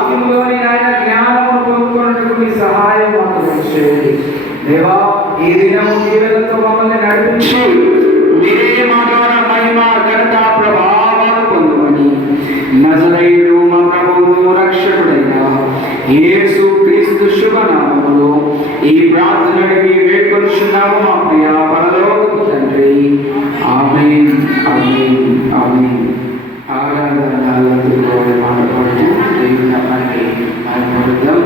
వాక్యంలోని నాయన జ్ఞానమును పొందుకున్నట్టుకు మీ సహాయం మాకు చేయండి దేవా. ఈ దినము దీవెనలతో మమ్మల్ని నడిపించి మీరే మా ద్వారా మహిమ ఘనత ప్రభావాలు పొందుమని నజరేయుడు మా ప్రభువు రక్షకుడైన యేసు క్రీస్తు శుభనామములో ఈ ప్రార్థన అడిగి వేడుకొనుచున్నాము మా ప్రియ పరలోకపు తండ్రి. ఆమేన్, ఆమేన్, ఆమేన్. ఆరాధనలో పాట పాడుతూ దేవుని నామాన్ని మహిమపరుద్దాం.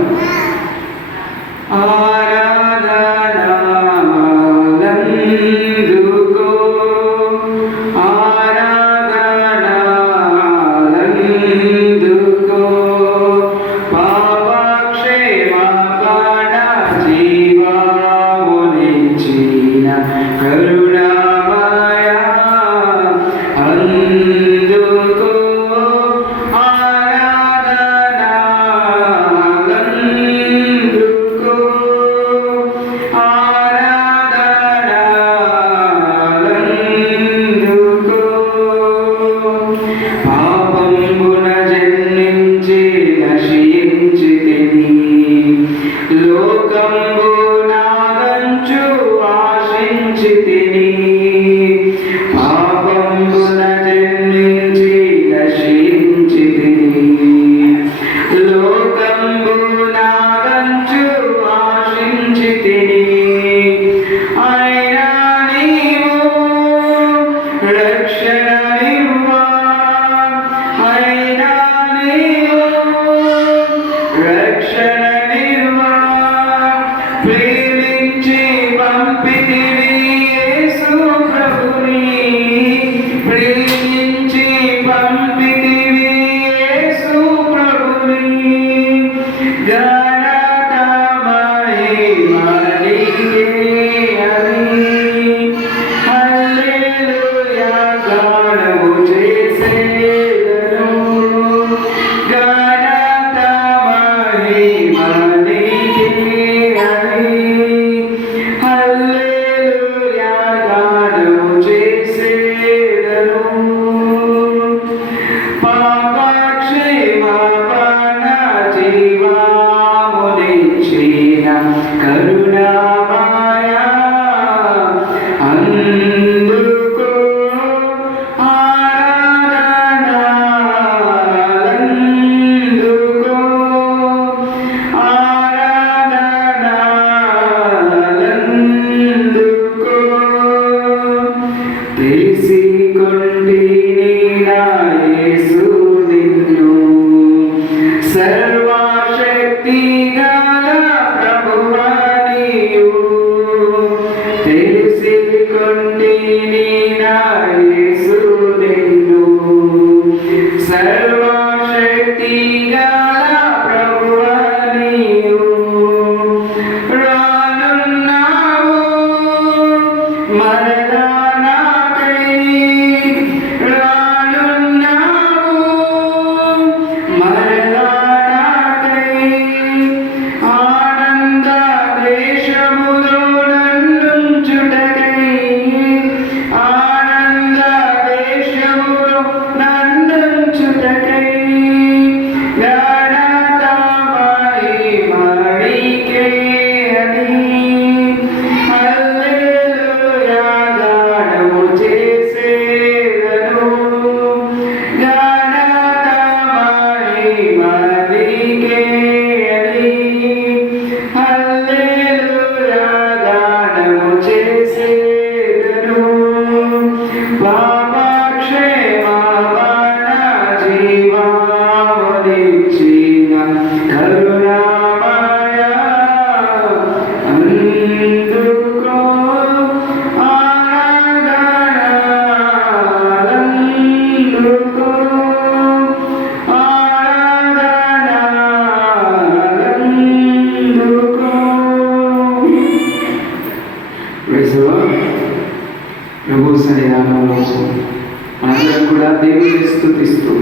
దేవుని స్తుతిస్తూ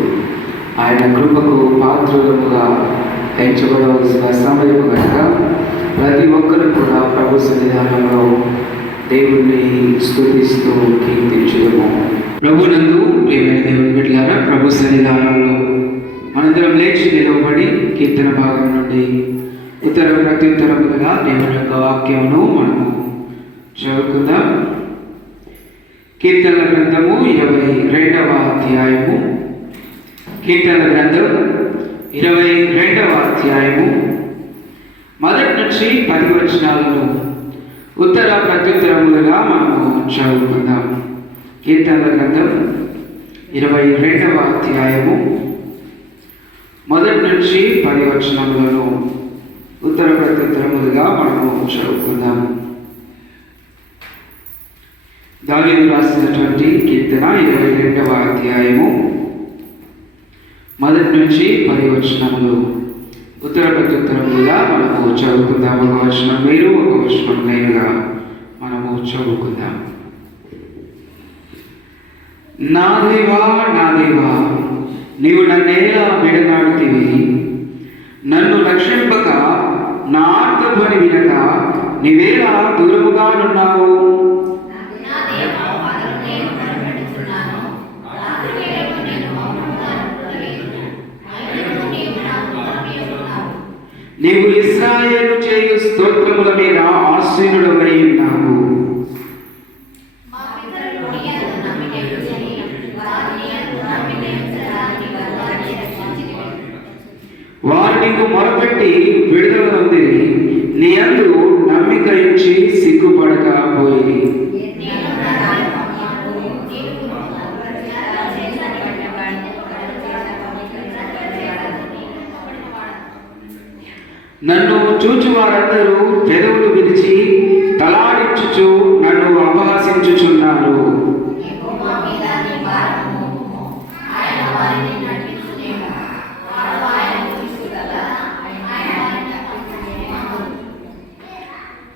ఆయన కృపకు పాత్రులముగా ఎంచబడవలసిన సమయం కనుక ప్రతి ఒక్కరు కూడా ప్రభు సన్నిధానంలో దేవుణ్ణి స్తుతిస్తూ కీర్తించుదాము. ప్రభునందు ప్రియమైన దేవుని బిడ్డలారా, ప్రభు సన్నిధానంలో మనందరం లేచి నిలవబడి కీర్తన భాగం నుండి ఉత్తర ప్రత్యుత్తరములుగా దేవుని యొక్క వాక్యమును మనము చదువుకుందాం. కీర్తనల గ్రంథము 22వ అధ్యాయము. కీర్తనల గ్రంథం 22వ అధ్యాయము మొదటి నుంచి 10 వచనాలను ఉత్తర ప్రత్యుత్తరములుగా మనము చదువుకుందాం. కీర్తనల గ్రంథం 22వ అధ్యాయము మొదటి నుంచి 10 వచనములను ఉత్తర ప్రత్యుత్తరములుగా మనము చదువుకుందాం. దావీదు రాసినటువంటి కీర్తన 22వ అధ్యాయము మొదటి నుంచి 10 వచనములు ఉత్తర ప్రత్యుత్తరములుగా మనము చదువుకుందాం. ఒక వచనం మీరు, ఒక వచనం నేనుగా మనము చదువుకుందాం. నా దేవా, నా దేవా, నీవు నన్నేలా విడనాడుతివి. నన్ను రక్షింపక నా ఆర్తధ్వని వినక నీవేలా దూరముగా నున్నావు. నీవు ఇశ్రాయేలు చేయు స్తోత్రముల మీద ఆసీనుడవై ఉన్నావు. వారు నీకు మొరపెట్టి విడుదల పొందిరి, నీ యందు నమ్మిక ఇచ్చి సిగ్గుపడకపోయి. నన్ను చూచు వారందరూ పెదవులు విరిచి తలాడించుచు నన్ను అపహసించుచున్నారు.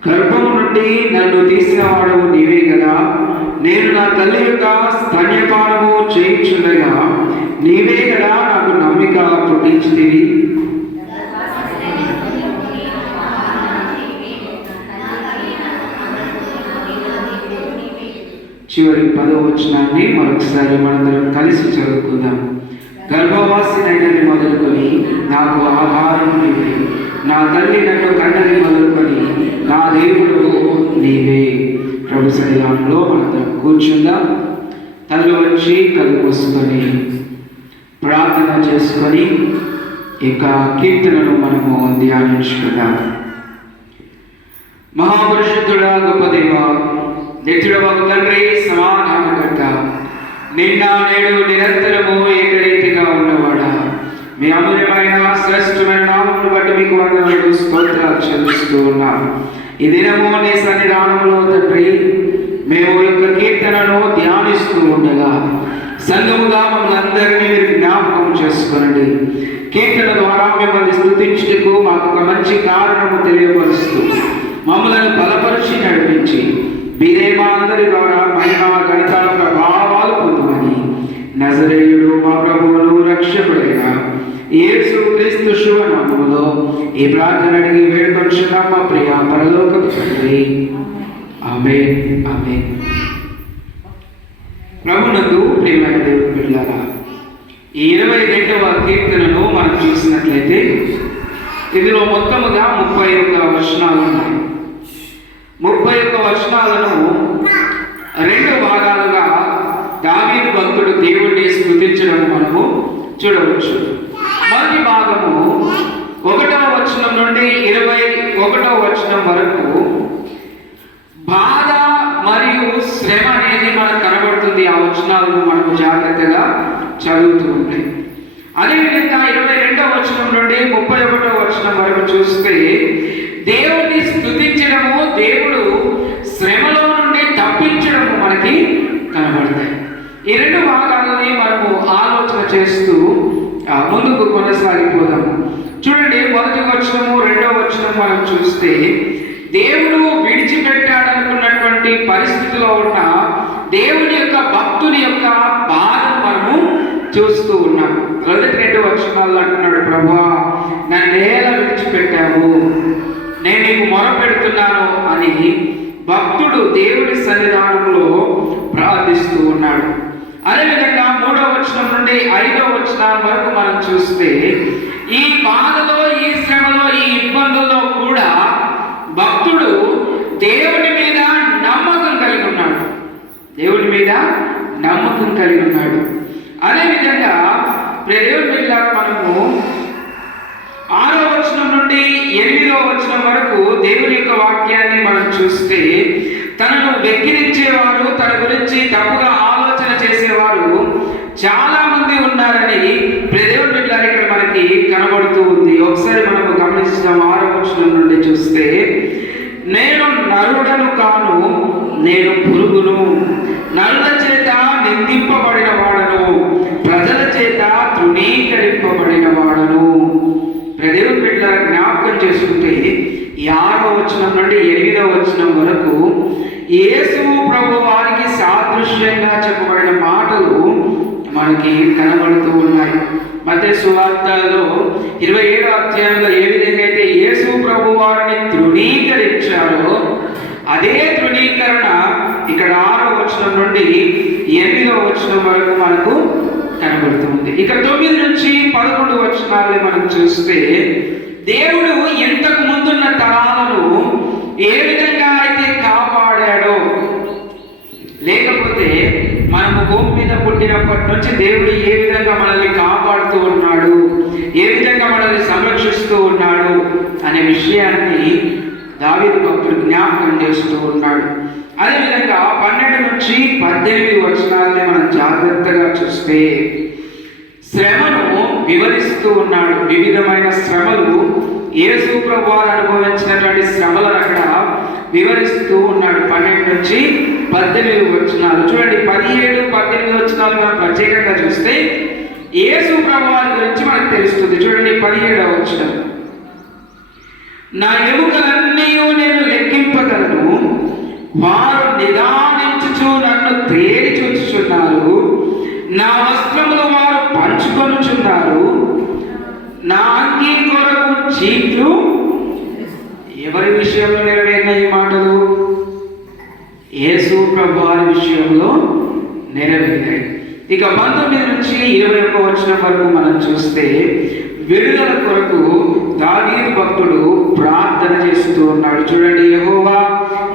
గర్భము నుండి నన్ను తీసిన వాడవు నీవే కదా. నేను నా తల్లి యొక్క స్తన్యపానము చేయించుండగా నీవే కదా నాకు నమ్మిక పుట్టించితివి. చివరి 10వ వచనాన్ని మరొకసారి మనందరం కలిసి చదువుకుందాం. గర్భవాసినైనది మొదలుకొని నాకు ఆధారం నీవే, నా తల్లి నన్ను కన్నది మొదలుకొని నా దేవుడు నీవే. ప్రభు సన్నిధానంలో మనందరం కూర్చుందాం. తల్లి వచ్చి కళ్ళు మూసుకొని ప్రార్థన చేసుకొని ఇక కీర్తనను మనము ధ్యానించుకుందాం. మహాపరిశుద్ధుడా, గొప్ప దేవా, నిత్యుడవగు తండ్రి, సమాధానకర్త, నిన్న నేడు నిరంతరము ఏకరీతిగా ఉన్నవాడా, మీ అమూల్యమైన శ్రేష్టమైన నామమును బట్టి మీకు వందనాలు స్తోత్రాలు చెల్లిస్తూ ఉన్నాం. ఈ దినము నీ సన్నిధానంలో తండ్రి మేము యొక్క కీర్తనను ధ్యానిస్తూ ఉండగా సంఘముగా మమ్మల్ని అందరినీ మీరు జ్ఞాపకం చేసుకొనండి. కీర్తన ద్వారా మిమ్మల్ని స్తుతించుటకు మాకు ఒక మంచి కారణము తెలియపరుస్తూ మమ్మల్ని బలపరిచి నడిపించి మీరే మా అందరి ద్వారా మహిమ ఘనత ప్రభావాలు పొందమని నజరేయుడు మా ప్రభువును రక్షకుడైన యేసు క్రీస్తు శుభనామములో ఈ ప్రార్థన అడిగి వేడుకొంచున్నాం మా ప్రియ పరలోకపు తండ్రి. ఆమేన్, ఆమేన్. ప్రభునందు ప్రియమైన దేవుని బిడ్డలారా, ఈ 22వ కీర్తనను మనం చూసినట్లయితే ఇందులో మొత్తముగా 31 వచనాలు ఉన్నాయి. 31 వచనాలను 2 భాగాలుగా దావీదు భక్తుడు దేవుడిని స్తుతించడం మనము చూడవచ్చు. మొదటి భాగము 1వ వచనం నుండి 21వ వచనం వరకు బాధ మరియు శ్రమ అనేది మనకు కనబడుతుంది. ఆ వచనాలను మనము జాగ్రత్తగా చదువుతూ ఉంటాయి. అదేవిధంగా 22వ వచనం నుండి 31వ వచనం వరకు చూస్తే దేవుడిని స్తుతించడము, దేవుడు శ్రమలో నుండి తప్పించడము మనకి కనబడతాయి. ఈ 2 భాగాలని మనము ఆలోచన చేస్తూ ముందుకు కొనసాగిపోదాము. చూడండి, మొదటి వచనము 2వ వచనం మనం చూస్తే దేవుడు విడిచిపెట్టాడనుకున్నటువంటి పరిస్థితిలో ఉన్న దేవుని యొక్క భక్తుని యొక్క బాధను మనము చూస్తూ ఉన్నాం. మొదటి 2 వచనాల్లో అంటున్నాడు, ప్రభువా నన్ను ఎలా విడిచిపెట్టావు, నేను నీకు మొరపెడుతున్నాను అని భక్తుడు దేవుడి సన్నిధానంలో ప్రార్థిస్తూ ఉన్నాడు. అదేవిధంగా 3వ వచనం నుండి 5వ వచనం వరకు మనం చూస్తే ఈ బాధలో, ఈ శ్రమలో, ఈ ఇబ్బందుల్లో కూడా భక్తుడు దేవుడి మీద నమ్మకం కలిగి ఉన్నాడు. దేవుడి మీద నమ్మకం కలిగి ఉన్నాడు. అదేవిధంగా దేవుడి మీద మనము 6వ వచనం నుండి 8వ వచనం వరకు దేవుని యొక్క వాక్యాన్ని మనం చూస్తే తనను వెక్కిరించేవారు, తన గురించి తప్పుగా ఆలోచన చేసేవారు చాలా మంది ఉన్నారని దేవుని బిడ్డ ఇక్కడ మనకి కనబడుతూ ఉంది. ఒకసారి మనము గమనిస్తాం. 6వ వచనం నుండి చూస్తే, నేను నరుడను కాను, నేను పురుగును, నరుల చేత నిందింపబడిన వాడను, ప్రజల చేత తృణీకరింపబడిన వాడను. దేవుని బిడ్డ జ్ఞాపకం చేసుకుంటే 6వ వచనం నుండి 8వ వచనం వరకు యేసు ప్రభు వారికి సాదృశ్యంగా చెప్పబడిన మాటలు మనకి కనబడుతూ ఉన్నాయి. మత్తయి సువార్తలో 27వ అధ్యాయంలో ఏ విధంగా అయితే యేసు ప్రభు వారిని తృణీకరించారో అదే తృణీకరణ ఇక్కడ 6వ వచనం నుండి 8వ వచనం వరకు మనకు కనబడుతుంది. ఇక 9 నుంచి 11 వచనాలు మనం చూస్తే దేవుడు ఎంతకు ముందున్న తరాలను ఏ విధంగా అయితే కాపాడాడో, లేకపోతే మనము భూమి మీద పుట్టినప్పటి నుంచి దేవుడు ఏ విధంగా మనల్ని కాపాడుతూ ఉన్నాడు, ఏ విధంగా మనల్ని సంరక్షిస్తూ ఉన్నాడు అనే విషయాన్ని దావీదు భక్తుడు జ్ఞాపకం చేస్తూ ఉన్నాడు. అదేవిధంగా 12 నుంచి 18 వచనాలని మనం జాగ్రత్తగా చూస్తే శ్రమను వివరిస్తూ ఉన్నాడు. వివిధమైన శ్రమలు, యేసు ప్రభు వారు అనుభవించినటువంటి శ్రమలను అక్కడ వివరిస్తూ ఉన్నాడు. 12 నుంచి 18 వచనాలు చూడండి. 17, 18 వచనాలు మనం ప్రత్యేకంగా చూస్తే యేసు ప్రభు వారి గురించి మనకు తెలుస్తుంది. చూడండి 17వ వచనం, నా ఎముకలన్నీ నేను లెక్కింపగలను, వారు నిదానించుచు నన్ను తేరి చూచుచున్నారు, నా వస్త్రములు వారు పంచుకొనుచున్నారు, నా అంగీ కొరకు చీట్లు. ఎవరి విషయంలో నెరవేరిన ఈ మాటలు? యేసు ప్రభు వారి విషయంలో నెరవేరాయి. ఇక 19 నుంచి 21 వచనం వరకు మనం చూస్తే విడుదల కొరకు దావీదు భక్తుడు ప్రార్థన చేస్తూ ఉన్నాడు. చూడండి, యెహోవా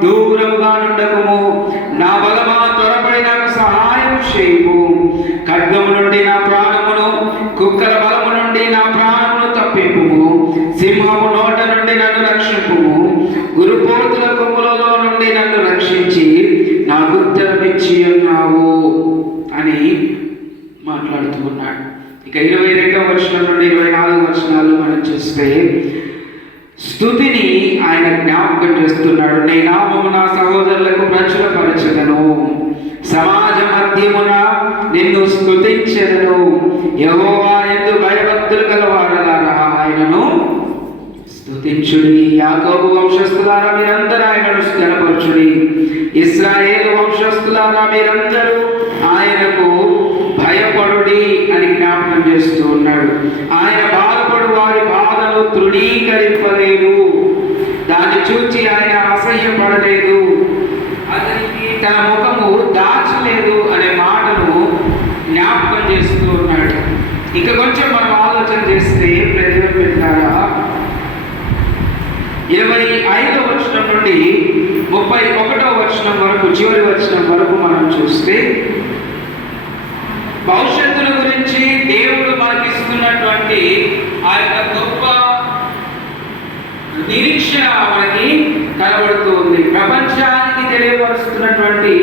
దూరముగా నుండకుము, నా బలమా త్వరపడి నాకు సహాయం చేయుము, ఖడ్గము నుండి నా ప్రాణమును, కుక్కల బలము నుండి నా ప్రాణమును తప్పింపుము, సింహము నోట నుండి నన్ను రక్షింపుము, గురుపోతుల కొమ్ములలో నుండి నన్ను రక్షించి నాకు ఉత్తరమిచ్చి ఉన్నావు అని మాట్లాడుతూ ఉన్నాడు. ఇక 22వ వచనం నుండి 24వ వచనాలు మనం చూస్తే స్తుతిని ఆయన జ్ఞాపకం చేస్తున్నాడు. నీ నామము నా సహోదరులకు ప్రచురపరచెదను, సమాజ మధ్యమున నిన్ను స్తుతించెదను, యెహోవా యందు భయభక్తులు గలవారలారా ఆయనను స్తుతించుడి. యాకోబు వంశస్థులారా మీరందరూ ఆయనను స్థిరపరచుడి, ఇశ్రాయేలు వంశస్థులారా మీరందరూ ఆయనకు భయపడుడి అని జ్ఞాపకం చేస్తూ ఉన్నాడు. ఆయన బాధపడు వారి బాధను తృణీకరింపలేదు, దాన్ని చూచి ఆయన అసహ్యపడలేదు, అతనికి తన ముఖము దాచలేదు అనే మాటను జ్ఞాపకం చేస్తూ ఉన్నాడు. ఇక కొంచెం మనం ఆలోచన చేస్తే ప్రజలు పెట్టారా 25వ వచనం నుండి 31వ వచనం వరకు, చివరి వచనం వరకు మనం చూస్తే భవిష్యత్తుల గురించి దేవుడు మనకిస్తున్నటువంటి ఆ యొక్క గొప్ప నిరీక్షణ మనకి కనబడుతుంది. ప్రపంచానికి తెలియపరుస్తున్నటువంటి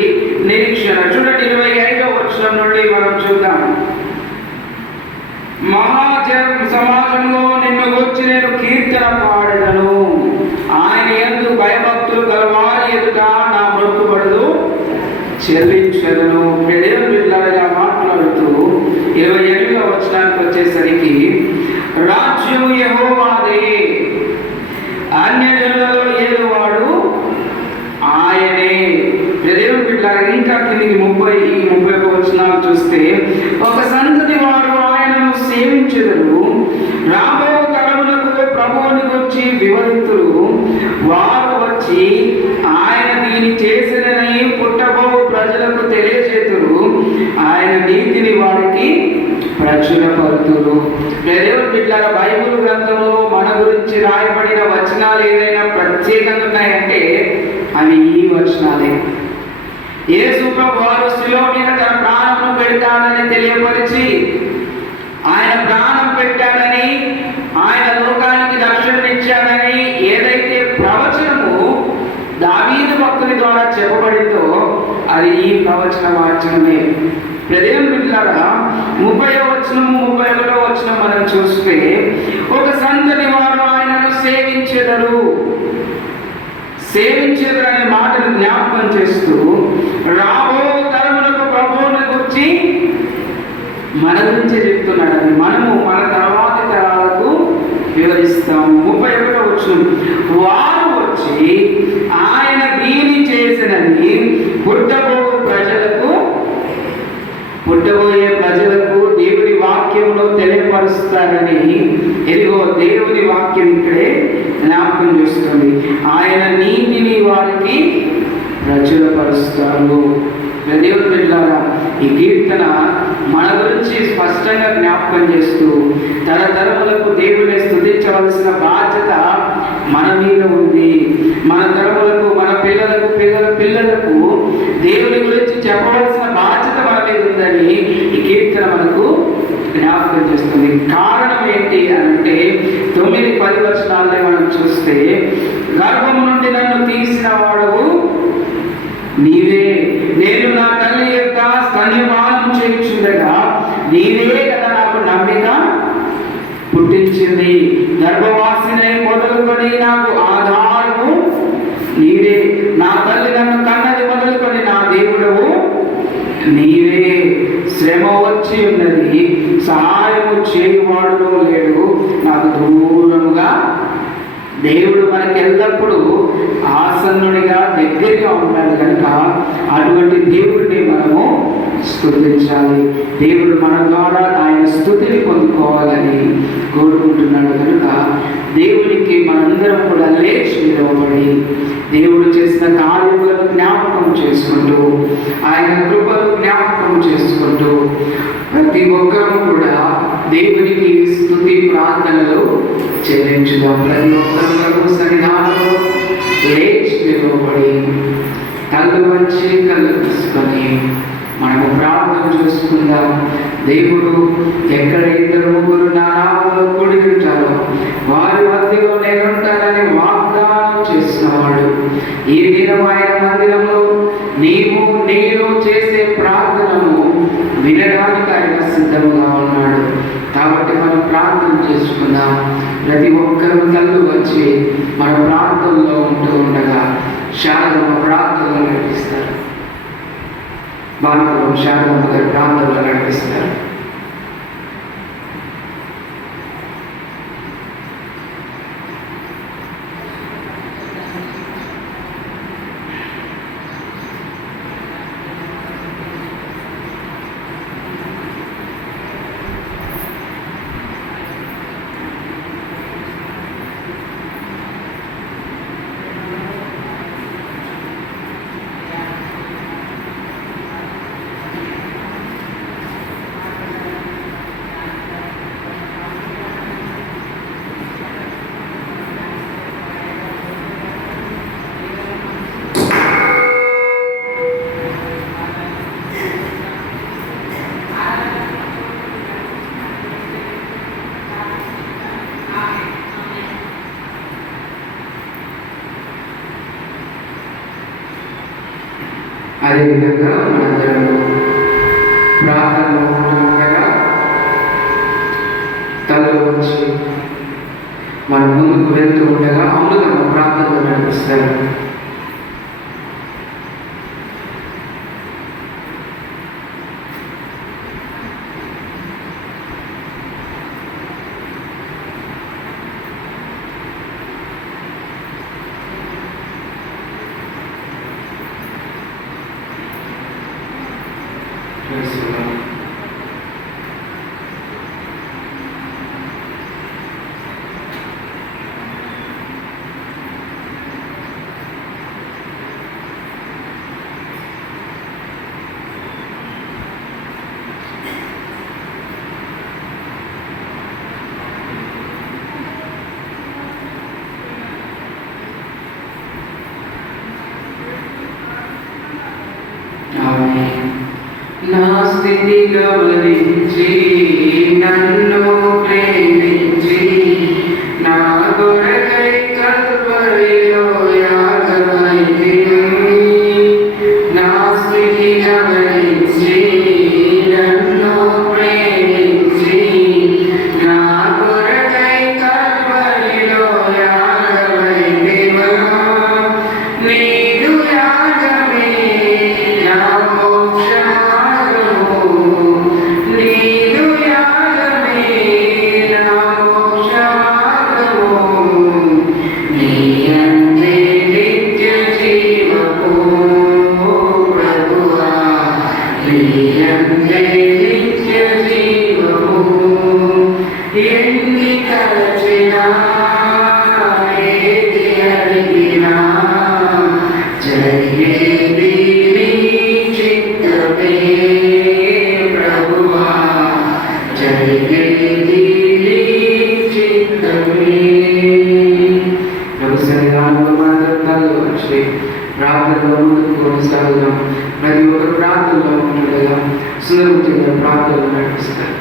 నిరీక్షణ. చూడండి 25వ వచనం నుండి మనం చూద్దాం. సమాజంలో నిన్ను వచ్చి నేను కీర్తన పాడెదను, ఆయన యందు భయభక్తులు గలవారి ఎదుట నా మొక్కుబడులు చెల్లించెదను. దేవుని బిడ్డలుగా మాట్లాడుతూ 28వ వచనానికి వచ్చేసరికి రాజ్యం యెహోవాదే, అన్యజనులలో ఏలువాడు ఆయనే. దేవుని బిడ్డలు ఇంకా కిందికి 30 వచనాలు చూస్తే ఒక సంతతి వారు ఆయనను సేవించెదరు, రాబో తరములకు ప్రభువుని గురించి వివరింతురు, వారు వచ్చి ఆయన దీని చేసినని పుట్టబో ప్రజలకు తెలియజేతురు, ఆయన ఆయన నీతిని వారికి ప్రచురపరుతురు. దేవుని బిడ్డలారా, బైబిల్ గ్రంథంలో మన గురించి రాయబడిన వచనాలు ఏదైనా ప్రత్యేకంగా ఉన్నాయంటే అవి ఈ వచనాలే. యేసు ప్రభువారు శిలువ మీద తన ప్రాణం పెడతాడని తెలియపరిచి, ఆయన ప్రాణం పెట్టాడని, ఆయన లోకానికి రక్షణనిచ్చాడని ఏదైతే ప్రవచనము దావీదు భక్తుని ద్వారా చెప్పబడిందో అది ఈ ప్రవచన వాక్యమే. దేవుని బిడ్డలారా, 30వ వచనం 31వ వచనం మనం చూస్తే, ఒక సంతతి వారు ఆయనను సేవించెదరు అనే మాటను జ్ఞాపకం చేస్తూ రాబో తరములకు ప్రభువుని గురించి మన గురించే చెప్తున్నాడు. అది మనము మన తర్వాతి తరాలకు వివరిస్తాము. 31వ వచనం, వారు వచ్చి ఆయన దీని చేసినది పుట్టబోయే ప్రజలకు దేవుని వాక్యంలో తెలియపరుస్తారని. ఇదిగో దేవుని వాక్యం ఇక్కడే జ్ఞాపకం చేస్తుంది. ఆయన నీతిని వారికి ప్రచురపరుస్తారు. దేవుని బిడ్డలారా, ఈ కీర్తన మన గురించి స్పష్టంగా జ్ఞాపకం చేస్తూ తరతరములకు దేవుని స్తుతించవలసిన బాధ్యత మన మీద ఉంది. మన తరములకు, మన పిల్లలకు, పిల్లల పిల్లలకు దేవుని గురించి చెప్పవలసిన బాధ్యత మన మీద ఉందని ఈ కీర్తన మనకు జ్ఞాపకం చేస్తుంది. కారణం ఏంటి అంటే 9-10 వచనాలనే మనం చూస్తే, గర్భము నుండి నన్ను తీసిన వాడవు నీవే, నేను నా తల్లి యొక్క స్తన్యపానం చేయుచుండగా నీవే కదా నాకు నమ్మిక పుట్టించింది. గర్భవాసినై మొదలుకొని నాకు ఆధారము నీవే, నా తల్లి నన్ను కన్నది మొదలుకొని నా దేవుడవు నీవే. శ్రమ వచ్చి ఉన్నది, సహాయము చేయువాడులో లేడు, నాకు దూరముగా. దేవుడు మనకి ఎల్లప్పుడూ ఆసన్నుడిగా దగ్గరగా ఉన్నాడు కనుక అటువంటి దేవుడిని మనము స్తుతించాలి. దేవుడు మన ద్వారా ఆయన స్తుతిని పొందుకోవాలని కోరుకుంటున్నాడు కనుక దేవునికి మనందరం కూడా లేచి నిలవబడి దేవుడు చేసిన కార్యములను జ్ఞాపకం చేసుకుంటూ, ఆయన కృపను జ్ఞాపకం చేసుకుంటూ ప్రతి ఒక్కరూ కూడా దేవునికి స్తుతి ప్రార్థనలు చెల్లించుదాం. ప్రతి ఒక్కరు సన్నిధానంలో లేచి నిలవబడి కళ్ళు వచ్చి కళ్ళు తీసుకొని మనము ప్రార్థన చేసుకుందాం. దేవుడు ఎక్కడ 2-3 నా నామములో కూడి ఉంటారో వారి మధ్యలో నేనుంటానని వాగ్దానం చేసినవాడు. ఈ దినం ఆయన మందిరంలో నేను చేసే ప్రార్థనను వినడానికి ఆయన సిద్ధంగా ఉన్నాడు. కాబట్టి మనం ప్రార్థన చేసుకుందాం. ప్రతి ఒక్కరూ కళ్ళు వచ్చి మన ప్రార్థనలో ఉంటూ ఉండగా శారదమ్మ ప్రార్థనలో నడిపిస్తారు. బాలపురం శారదమ్మ గారి ప్రార్థనలో నడిపిస్తారు. అదేవిధంగా మనందరం ప్రార్థనలో ఉండగా తలలో వచ్చి మనం ముందుకు వెళ్తూ ఉండగా అమృతమ్మ ప్రార్థనలో నడిపిస్తారు. స్థితి గమనించి నన్ను ప్రేమించి నా కొరకై కల్వరిలో యాగమైతివి. నా స్థితి గమనించి నన్ను ప్రేమించి నా కొరకై కల్వరిలో యాగమైతివి. నీదు యాగమే నా మోక్ష మార్గము. నీదు యాగమే నా మోక్ష మార్గము. నీ అందే నిత్య జీవము ప్రభువా. నీ అందే నిత్య జీవము. ఎన్ని తలచినా ఏది అడిగినా జరిగేది నీ చిత్తమే ప్రభువా. జరిగేది నీ చిత్తమే. ప్రభు సన్నిధానంలో మనందరూ వచ్చి ప్రార్థనలో ముందుకు కొనసాగుదాం. ప్రతి ఒక్కరు ప్రార్థనలో ఉండగా సుందరమూర్తిగా ప్రార్థనలు నడిపిస్తారు.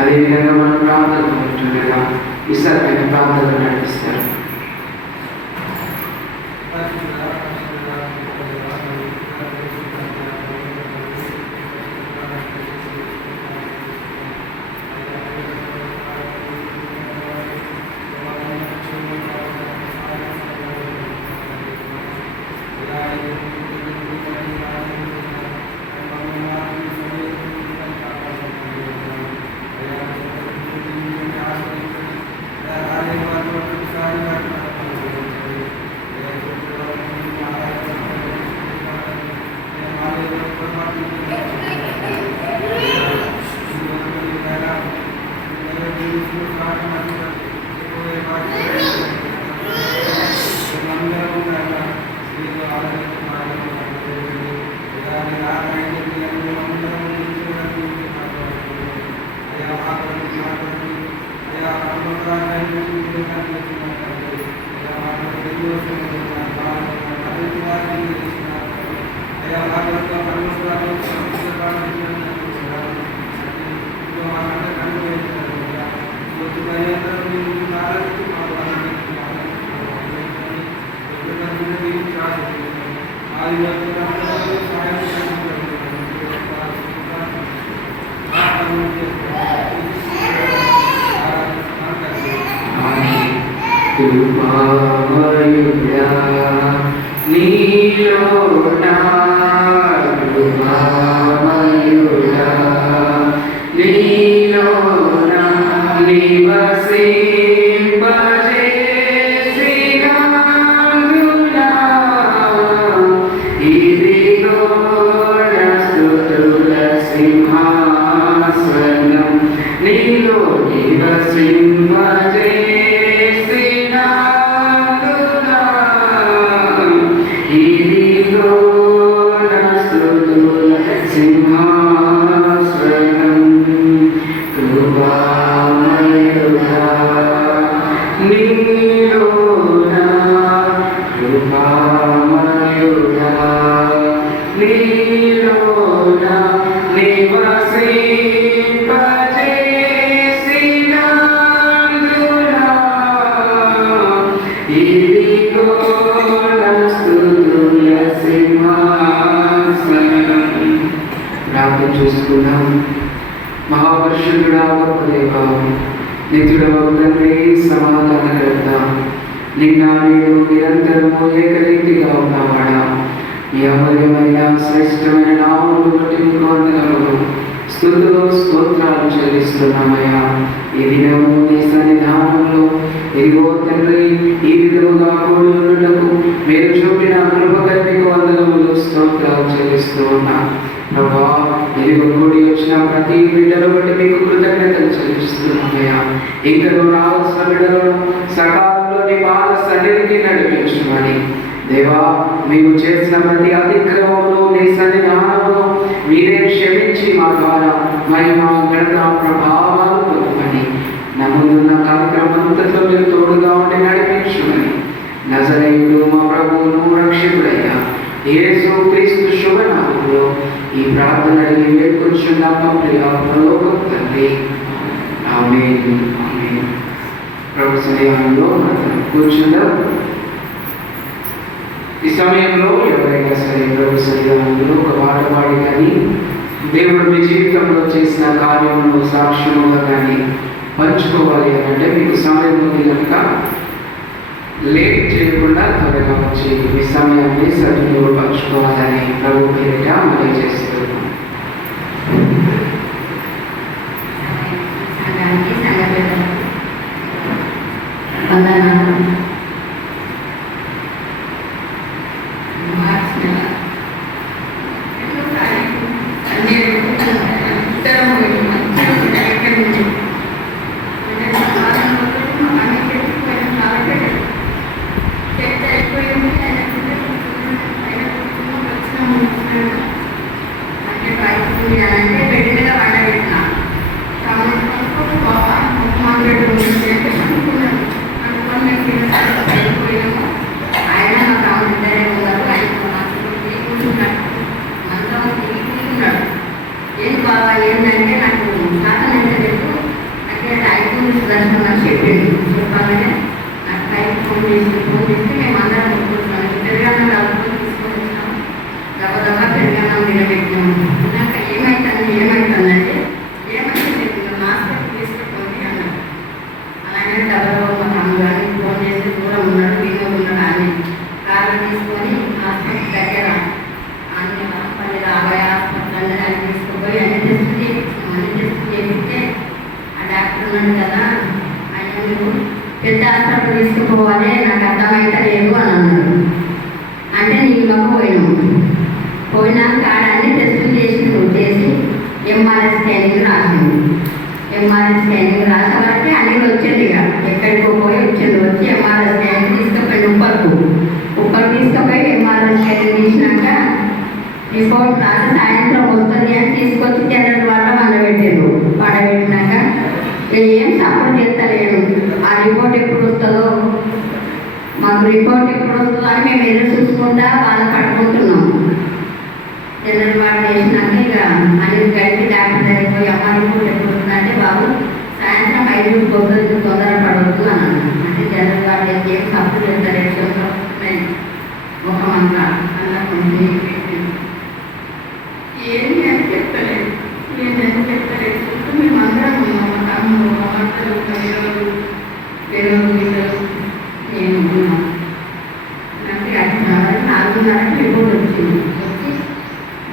అదేవిధంగా మనం ప్రార్థనలో ఉంటుండగా విశాఖమైన ప్రార్థనలు నడిపిస్తారు. కృపామయుడా నీలోనా కృపామయుడా నీలోనా నివసింపజేసినానునా ఇదిగో నా స్తుతుల సింహాసనం నీలో నివసింపజే చూసుకున్నాం. మహాపరిశుద్ధుడా గొప్ప దేవా, నిత్యుడవగు తండ్రి, సమాధానకర్త, నిన్న నేడు నిరంతరము ఏకరీతిగా ఉన్నవాడా, మీ అమూల్యమైన శ్రేష్టమైన నామమును బట్టి మీకు వందనములు, స్తుతులు స్తోత్రాలు చెల్లిస్తున్నామయ్యా. ఈ దినము నీ సన్నిధానంలో ఇదిగో తండ్రి ఈ విధముగా కూడి ఉన్నటకు మీరు చూపిన కృపకై మీకు వందనములు స్తోత్రాలు చెల్లిస్తూ ఉన్నా ప్రభా. ఇదిగో కూడి వచ్చిన ప్రతి బిడ్డను బట్టి మీకు కృతజ్ఞతలు చెల్లిస్తున్నామయ్యా. ఇంకను రావాల్సిన బిడ్డలను సకాలంలో నీ పాద సన్నిధికి నడిపించమని దేవా, మీరు చేసిన ప్రతి అతిక్రమమును నీ సన్నిధానంలో మీరే క్షమించి మా ద్వారా మహిమ ఘనత ప్రభావాలు పొందమని నమ్ముతున్న కార్యక్రమంతట్లో మీరు తోడుగా ఉండి నడిపించమని నజరేయుడు మా ప్రభువును రక్షకుడైన యేసు క్రీస్తు శుభనామంలో ఈ ప్రార్థన అడిగి వేడుకొచ్చున్నాం మా ప్రియ పరలోక తండ్రి. ఆమేన్. ఆమేన్. ప్రభు సన్నిధానంలో మనం కూర్చుందాం. ఈ సమయంలో ఎవరైనా సరే ప్రభు సన్నిధానంలో ఒక పాట పాడి కానీ దేవుడు మీ జీవితంలో చేసిన కార్యములను సాక్ష్యముగా కానీ పంచుకోవాలి అని అంటే మీకు సమయం ఉంది కనుక లేట్ చేయకుండా త్వరగా వచ్చి మీ సమయాన్ని సద్వినియోగపరచుకోవాలని ప్రభు పేరిట మనవి చేస్తున్నాం. పెద్ద హాస్పిటల్ తీసుకుపోవాలి, నాకు అర్థమైతే లేదు అని అన్నాడు. అంటే నీళ్ళకు పోయినాక ఆడన్ని టెస్టులు చేసి ఎంఆర్ఐ స్కానింగ్ రాసింది. ఎంఆర్ఐ స్కానింగ్ రాసే వరకు అన్ని వచ్చేది, ఇక ఎక్కడికో పోయి వచ్చి ఎంఆర్ఐ స్కానింగ్ తీసుకుపోయి ఉప్పర్ తీసుకుపోయి ఎంఆర్ఐ స్కానింగ్ తీసినాక రిపోర్ట్ రాసి సాయంత్రం వస్తుంది అని తీసుకొచ్చి జనరల్ వాళ్ళ పండబెట్టినాక ఏం సపోర్ట్ చేస్తలేడు. ఆ రిపోర్ట్ ఎప్పుడు వస్తుందో, మాకు రిపోర్ట్ ఎప్పుడు వస్తుందో అని మేము ఎదురు చూసుకుంటా వాళ్ళు పడుకుంటున్నాం. జనరల్ వార్డు వేసినాక ఇక అన్ని గడిపి డాక్టర్ దగ్గరికి పోయి అమ్మ రిపోర్ట్ ఎప్పుడు వస్తుందంటే బాబు సాయంత్రం 5 పొద్దున్న తొందర పడవద్దు అన్నాను. అంటే జనరల్ వార్డు ఏం సపోర్ట్ చేస్తలేడు, ముఖమంతా అలా కొంచెం ఏమి అని చెప్తలేదు, ఏంటని చెప్తలేదు. మేము అందరం ఉన్నాం, మా తమ్ముడు, మా భర్తలు, పిల్లలు నేను ఉన్నాం. నాకు 4:30 రిపోర్ట్ వచ్చింది.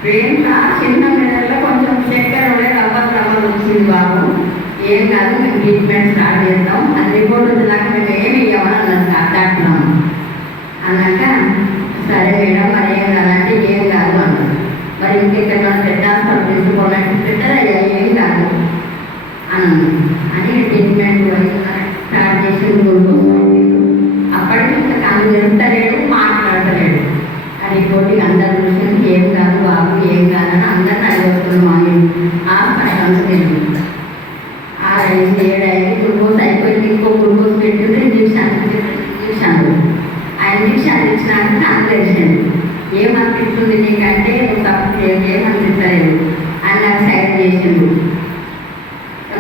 బ్రెయిన్లో చిన్న మెదడులో కొంచెం చక్కెర రవ్వలు వచ్చింది బాబు, ఏం కాదు మేము ట్రీట్మెంట్ స్టార్ట్ చేద్దాం. అది రిపోర్ట్ వచ్చినాక మేము ఏమి ఇవ్వమని అన్నారు డాక్టర్ అన్నాక, సరే మేడం మరి ఏం కాదంటే ఏం కాదు అన్నారు. మరి ఇంకెక్కడ పెద్ద హాస్పిటల్ తీసుకోవాలంటే పెట్టదయ్యా ఏం కాదు అన్నాను అని ట్రీట్మెంట్ స్టార్ట్ చేసి అప్పటికి ఇంకా కళ్ళు తెలుస్తలేడు, మాట్లాడతలేడు. ఆ రిపోర్ట్కి అందరు చూసి ఏం కాదు బాబు ఏం కాదని అందరిని అడిగొస్తున్నాం. హాస్పిటల్ అంతా తెలియదు. 6 అయింది 7 అయింది, గ్లూకోజ్ అయిపోయింది. ఇంకో గ్లూకోజ్ పెట్టింది, ఇంజక్షన్ ఆ ఇంజక్షన్ ఇచ్చినాక నాకు తెలిసింది. ఏమనిపిస్తుంది నీకంటే నువ్వు తప్పు ఏమనిపిస్తలేదు అని నాకు సైడ్ చేసిండు.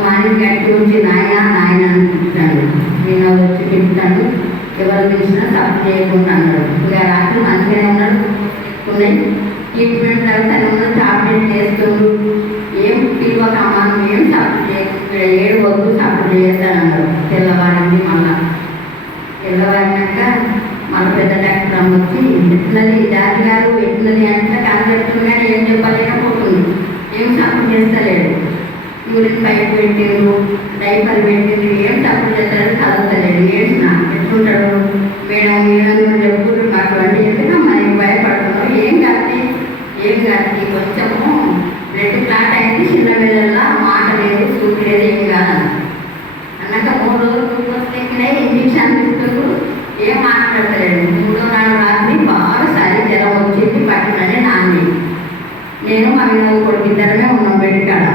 మార్నింగ్ గట్టి వచ్చి నాయన అనిపిస్తాను, నేను వచ్చి చెప్తాను, ఎవరు తెలిసినా తప్పు చేయకుండా అన్నాడు. ఇంకా రాత్రి మంచిగానే ఉన్నాడు, ఉన్నాయి ట్రీట్మెంట్ తర్వాత ఉన్న టాబ్లెట్ వేస్తుండ్రు. ఏం పిలవక మనం ఏం తప్పు చేయకుండా 7 వద్దు తప్పు చేస్తాను అన్నాడు. తెల్లవారింది మళ్ళా తెల్లవారినాక మన పెద్ద డాక్టర్ అమ్మ వచ్చి ఎట్టినది దారి గారు ఎట్టినది అంటే కాదు చెప్తుంది కానీ ఏం చెప్పలేకపోతుంది, ఏం సపోర్ట్ చేస్తలేడు. యూరిన్ పైపు పెట్టిండు, డైపర్ పెట్టిండు, ఏం సపోర్ట్ చేస్తాడు, చదవతలేడు. ఏడ్చిన ఎట్లుంటాడు మేడం ఏమన్నా చెప్పుకుంటూ నాకు అంటే చెప్పినా మనకి భయపడుతున్నావు. ఏం కాదు కొంచెము బ్లడ్ క్లాట్ అయింది, చిన్న వేళల్లో మాట లేదు, సూట్ లేదు, ఏం కాదని అన్నాక 3 రోజులు గ్లూకోజ్ ఎక్కినాయి, ఇంజక్షన్ ఇస్తుండ్రు, ఏం మాట్లాడతలేడు. 3వ నాడు రాత్రి బాగా సరి జ్వరం వచ్చింది, పట్టినని నాంది. నేను మా వినోద్ కొడుకు ఇద్దరమే ఉన్నాం బెడ్ కాడ.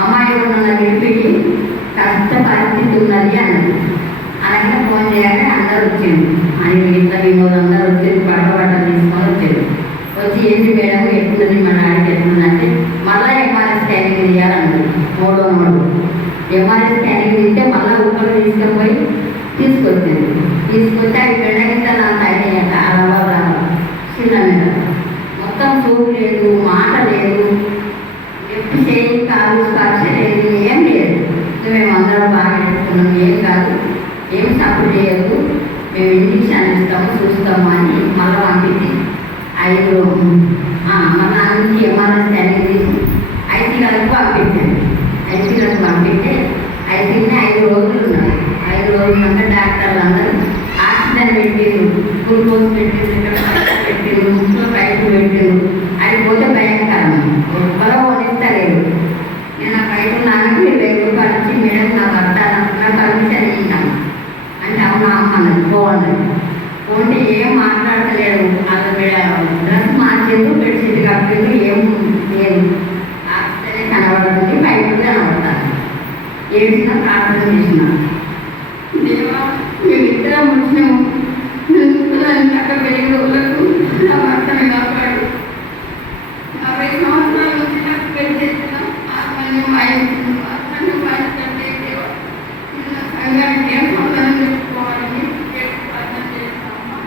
అమ్మాయి ఉన్న నిలిపికి కష్ట పరిస్థితి ఉన్నది అన్నది. అలాగే ఫోన్ చేయాలి, అందరూ వచ్చింది. ఆయన ఇంత వినోద్ అందరూ వచ్చేది, బట్టలు తీసుకొని వచ్చారు. వచ్చి ఏంటి మేడం ఎట్లున్నది మా డాడీకి ఎట్లుందంటే మళ్ళీ ఎంఆర్ఐ స్కానింగ్ చేయాలన్నది. 3వ నాడు ఎంఆర్ఐ స్కానింగ్ తీస్తే మళ్ళీ ఊపలు తీసుకుపోయి తీసుకొచ్చి అవి బెండగింతలు అంత అయినాయట. అలా చిన్న మీద మొత్తం చూపు లేదు, మాట లేదు, ఎప్పుడు చేయి కాదు, స్పర్శ లేదు, ఏం లేదు. మేము అందరం బాగా చెప్పుకున్నాం, ఏం కాదు, ఏం తప్పు చేయదు, మేము ఇంజక్షన్ ఇస్తాము చూస్తాము అని మళ్ళీ పంపించి 5 మా నాన్నకి ఎంఆర్ఐ స్కానింగ్ తీసి ఐసీలకు పంపించాను. ఐసీలకు పంపిస్తే ఐసీని 5 రోజులు ఉన్నారు. 5 రోజులున్న డాక్టర్లు అందరూ ఆక్సిజన్ పెట్టిండు, గ్లూకోజ్ పెట్టిండు, ముక్కులో పైపు పెట్టిండు. అది పోతే భయంకరం, ఒక్కరో పోనిస్తలేదు. నేను ఆ పైపు నాన్నకి 20 రూపాయలు ఇచ్చి మేడం నా భర్త నా పర్మిషన్ ఇచ్చాను అంటే అవునా అమ్మన్నది. పోండి పోండి, ఏం మాట్లాడతలేడు. అసలు డ్రెస్ మార్చిండు, బెడ్షీట్ కప్పిండు, ఏం లేదు, ఆక్సిజనే కనబడుతుంది, పైపు కనబడతాను. ఏడ్చిన ప్రార్థన చేసిన దేవా మేమిద్దరం వచ్చినాము, అక్కడ 1000 రోజులకు నా భర్తని కాపాడు. 50 సంవత్సరాల నుంచి నాకు పెళ్లి చేసిన ఆత్మని వాయించింది, ఆత్మని వాయించండి దేవా. సంఘానికి ఏం సమాధానం చెప్పుకోవాలని ప్రార్థన చేస్తామా.